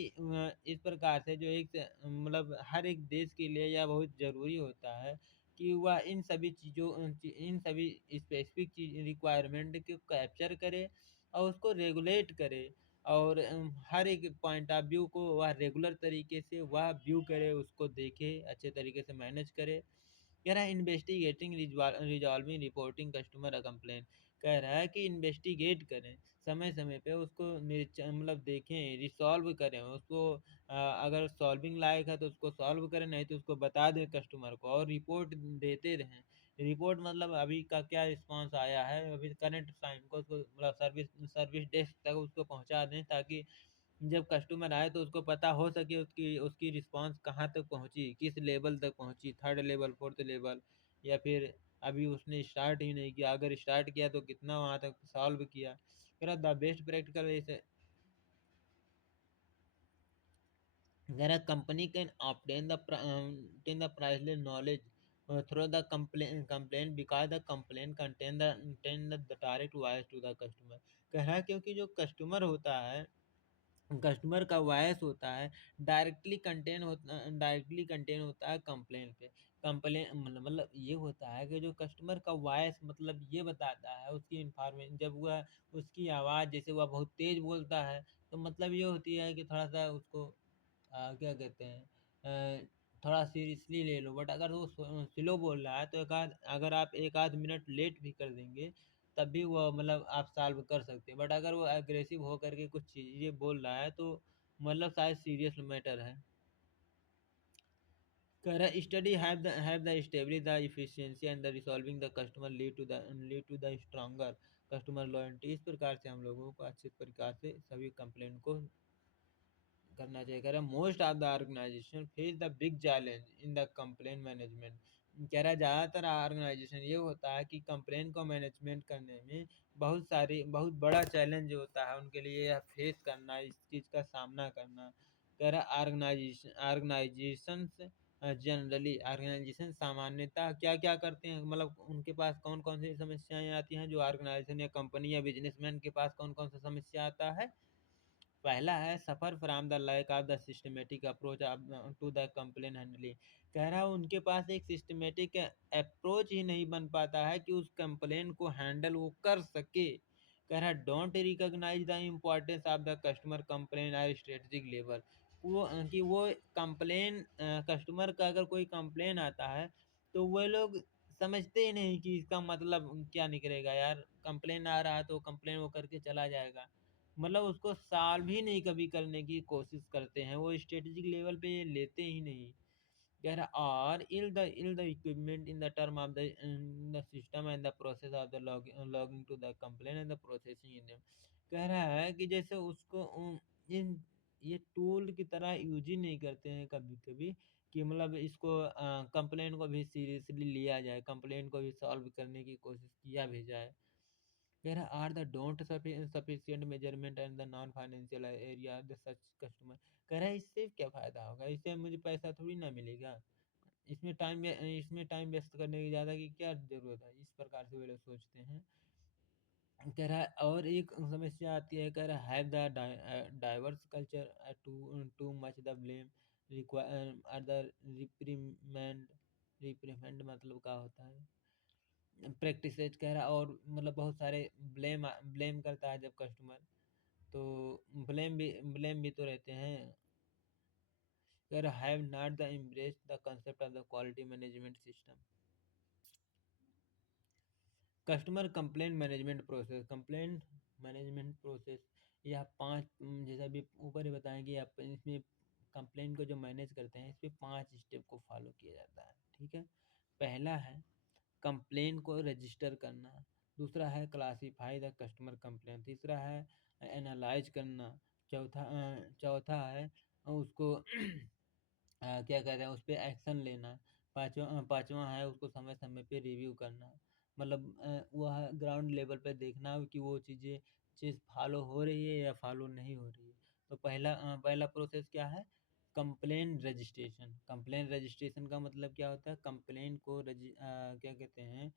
इस प्रकार से जो एक मतलब हर एक देश के लिए यह बहुत ज़रूरी होता है कि वह इन सभी स्पेसिफिक चीज़ रिक्वायरमेंट को कैप्चर करे और उसको रेगुलेट करे और हर एक पॉइंट ऑफ व्यू को वह रेगुलर तरीके से वह व्यू करे, उसको देखे, अच्छे तरीके से मैनेज करे। कह रहा है इन्वेस्टिगेटिंग रिज़ॉल्विंग रिपोर्टिंग कस्टमर कंप्लेंट। कह रहा है कि इन्वेस्टिगेट करें, समय-समय पे उसको मतलब देखें, रिज़ॉल्व करें, उसको अगर सॉल्विंग लायक है तो उसको सॉल्व करें, नहीं तो उसको बता दें कस्टमर को और रिपोर्ट देते रहें। रिपोर्ट मतलब अभी का क्या रिस्पॉन्स आया है, अभी करंट टाइम को उसको मतलब सर्विस डेस्क तक उसको पहुँचा दें ताकि जब कस्टमर आए तो उसको पता हो सके उसकी उसकी रिस्पॉन्स कहाँ तक पहुँची, किस लेवल तक पहुँची, 3rd लेवल, 4th लेवल या फिर अभी उसने स्टार्ट ही नहीं किया, अगर स्टार्ट किया तो कितना वहाँ तक सॉल्व किया। कह रहा द बेस्ट प्रैक्टिकल इज़ कह रहा company can obtain the priceless knowledge through the complaint because the complaint contain the direct voice to the customer। कह रहा है क्योंकि जो कस्टमर होता है कस्टमर का वॉयस होता है, डायरेक्टली कंटेन होता है कंप्लेंट पे। कंप्लेन मतलब ये होता है कि जो कस्टमर का वॉयस मतलब ये बताता है उसकी इन्फॉर्मेशन, जब वह उसकी आवाज़ जैसे वह बहुत तेज़ बोलता है, तो मतलब ये होती है कि थोड़ा-सा उसको क्या कहते हैं, थोड़ा सीरियसली ले लो। बट अगर वो स्लो बोल रहा है तो एक आध अगर आप 1 आध मिनट लेट भी कर देंगे, तब भी वो मतलब आप सॉल्व कर सकते हैं। बट अगर वो एग्रेसिव होकर के कुछ चीज़ें बोल रहा है तो मतलब शायद सीरियस मैटर है। कह रहा है study have the establish the efficiency and the resolving the customer lead to the stronger customer loyalty. इस प्रकार से हम लोगों को अच्छे प्रकार से सभी कंप्लेंट को करना चाहिए। कह रहा है most of the organisation face the big challenge in the complain management. कह रहा है ज़्यादातर ऑर्गेनाइजेशन ये होता है कि कंप्लेन को मैनेजमेंट करने में बहुत बड़ा चैलेंज होता है उनके लिए, यह फेस करना, इस चीज़ का सामना करना। कह रहा है ऑर्गेनाइजेशंस जनरली ऑर्गेनाइजेशन सामान्यतः क्या क्या करते हैं, मतलब उनके पास कौन कौन सी समस्याएं आती हैं, जो ऑर्गेनाइजेशन या कंपनी या बिजनेसमैन के पास कौन कौन सा समस्या आता है। पहला है suffer from the lack of the systematic approach to the complain handling. कह रहा है उनके पास एक सिस्टमैटिक अप्रोच ही नहीं बन पाता है कि उस कंप्लेन को हैंडल वो कर सके। कह रहा है don't recognise the importance of the customer complain और स्ट्रेटेजिक लेवल। वो कंप्लेन कस्टमर का अगर कोई कंप्लेन आता है तो वो लोग समझते ही नहीं कि इसका मतलब क्या निकलेगा यार, कंप्लेन आ रहा है तो कंप्लेन वो करके चला जाएगा, मतलब उसको सॉल्व ही नहीं कभी करने की कोशिश करते हैं, वो स्ट्रेटेजिक लेवल पे ये लेते ही नहीं। कह रहा or ill the equipment in the term of the system and the process of the logging to the complain and the processing in them. कह रहा है कि जैसे उसको इन ये टूल की तरह यूज ही नहीं करते हैं कभी कभी, कि मतलब इसको कंप्लेन को भी सीरियसली लिया जाए, कंप्लेन को भी सॉल्व करने की कोशिश किया भी जाए। There are the don't sufficient measurement and the non financial area the such customer। कह रहा है इससे क्या फ़ायदा होगा, इससे मुझे पैसा थोड़ी ना मिलेगा, इसमें टाइम वेस्ट करने की ज़्यादा की क्या ज़रूरत है, इस प्रकार से वे लोग सोचते हैं। कह रहा है और एक समस्या आती है, कह रहा है have the diverse culture too much the blame require the reprimand. Reprimand मतलब क्या होता है, प्रैक्टिसेज। कह रहा है और मतलब बहुत सारे ब्लेम करता है जब कस्टमर, तो ब्लेम भी तो रहते हैं। कह रहा have not the embrace the concept of the quality management system. Customer complaint management process, complaint management process, यह 5 जैसा भी ऊपर ही बताएँ कि आप इसमें कंप्लेंट को जो मैनेज करते हैं, इसमें 5 स्टेप को फॉलो किया जाता है, ठीक है? पहला है कंप्लेन को रजिस्टर करना, दूसरा है क्लासिफाई द कस्टमर कंप्लेन, तीसरा है एनालाइज करना, चौथा है उसको क्या कहते हैं उस पे एक्शन लेना, पाँचवाँ है उसको समय समय पे रिव्यू करना, मतलब वह ग्राउंड लेवल पे देखना कि वो चीज़ फॉलो हो रही है या फॉलो नहीं हो रही है। तो पहला प्रोसेस क्या है, कंप्लेन रजिस्ट्रेशन का मतलब क्या होता है, क्या कहते हैं,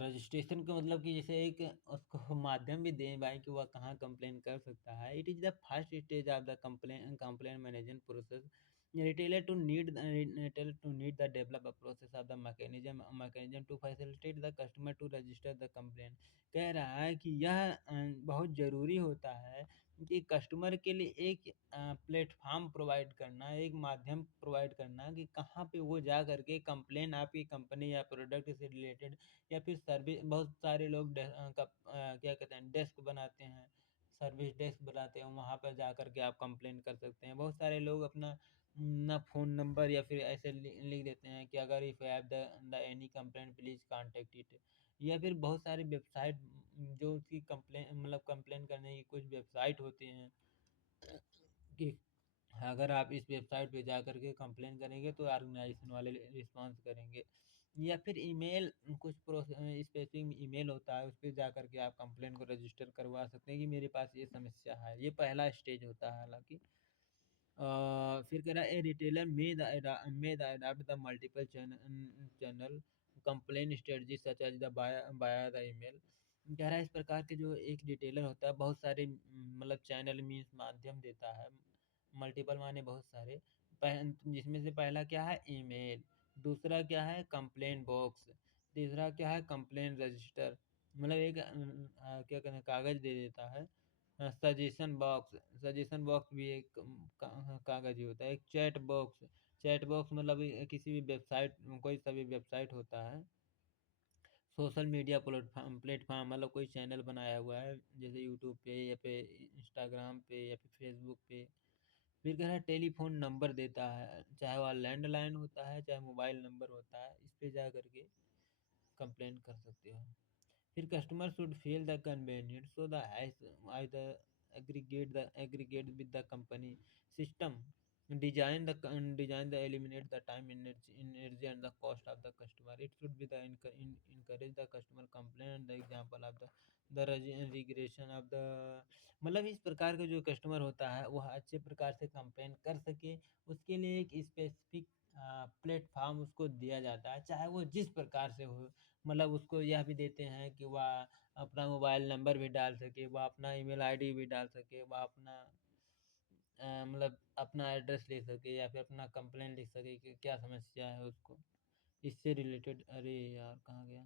रजिस्ट्रेशन का मतलब कि जैसे एक उसको माध्यम भी दें भाई कि वह कहाँ कंप्लेन कर सकता है। It is the first stage of the complain management process. Retailer to need the develop a process of the mechanism to facilitate the customer to register the complaint। कह रहा है कि यह बहुत ज़रूरी होता है कि कस्टमर के लिए एक प्लेटफॉर्म प्रोवाइड करना, एक माध्यम प्रोवाइड करना कि कहाँ पे वो जा करके कंप्लेन आपकी कंपनी या प्रोडक्ट से रिलेटेड या फिर सर्विस, बहुत सारे लोग क्या कहते हैं डेस्क बनाते हैं, सर्विस डेस्क बनाते हैं, वहाँ पर जा कर के आप कंप्लेन कर सकते हैं। बहुत सारे लोग अपना ना फ़ोन नंबर या फिर ऐसे लिख देते हैं कि अगर if you have the any complaint please contact it, या फिर बहुत सारी वेबसाइट जो उसकी कंप्लेन मतलब कंप्लेन करने की कुछ वेबसाइट होती हैं कि अगर आप इस वेबसाइट पे जा कर के कंप्लेन करेंगे तो ऑर्गेनाइजेशन वाले रिस्पॉन्स करेंगे, या फिर ईमेल, कुछ स्पेसिफिक ईमेल होता है, उस पे जा कर के आप कंप्लेन को रजिस्टर करवा सकते हैं कि मेरे पास ये समस्या है। ये पहला स्टेज होता है हालाँकि। फिर कह रहा है a retailer may the adopt the multiple channel complain strategy such as the via the email. कह रहा है इस प्रकार के जो एक रिटेलर होता है बहुत सारे मतलब चैनल मीन्स माध्यम देता है। मल्टीपल माने बहुत सारे। जिसमें से पहला क्या है ईमेल, दूसरा क्या है कंप्लेंट बॉक्स, तीसरा क्या है कंप्लेंट रजिस्टर, मतलब एक क्या कहते हैं कागज़ दे देता है। सजेशन बॉक्स, सजेशन बॉक्स भी एक कागज़ ही होता है। एक चैट बॉक्स, चैट बॉक्स मतलब किसी भी वेबसाइट, कोई सा भी वेबसाइट होता है, सोशल मीडिया प्लेटफ़ॉर्म प्लेटफ़ॉर्म मतलब कोई चैनल बनाया हुआ है, जैसे यूट्यूब पे या फिर इंस्टाग्राम पे या फिर फेसबुक पे। फिर कह रहा है टेलीफ़ोन नंबर देता है, चाहे वह लैंडलाइन होता है, चाहे मोबाइल नंबर होता है, इस पे जा कर के कंप्लेंट कर सकते हो। फिर customer should feel the convenience so the either aggregate with the company system, design the eliminate the time, energy and the cost of the customer. It should be the encourage the customer complaint, the example of the regression of the, मतलब इस प्रकार का जो customer होता है वह अच्छे प्रकार से कंप्लेन कर सके, उसके लिए एक स्पेसिफिक प्लेटफॉर्म उसको दिया जाता है, चाहे वो जिस प्रकार से हो। मतलब उसको यह भी देते हैं कि वह अपना मोबाइल नंबर भी डाल सके, वह अपना ईमेल आईडी भी डाल सके, वह अपना मतलब अपना एड्रेस लिख सके या फिर अपना कंप्लेंट लिख सके कि क्या समस्या है उसको, इससे रिलेटेड। अरे यार कहाँ गया?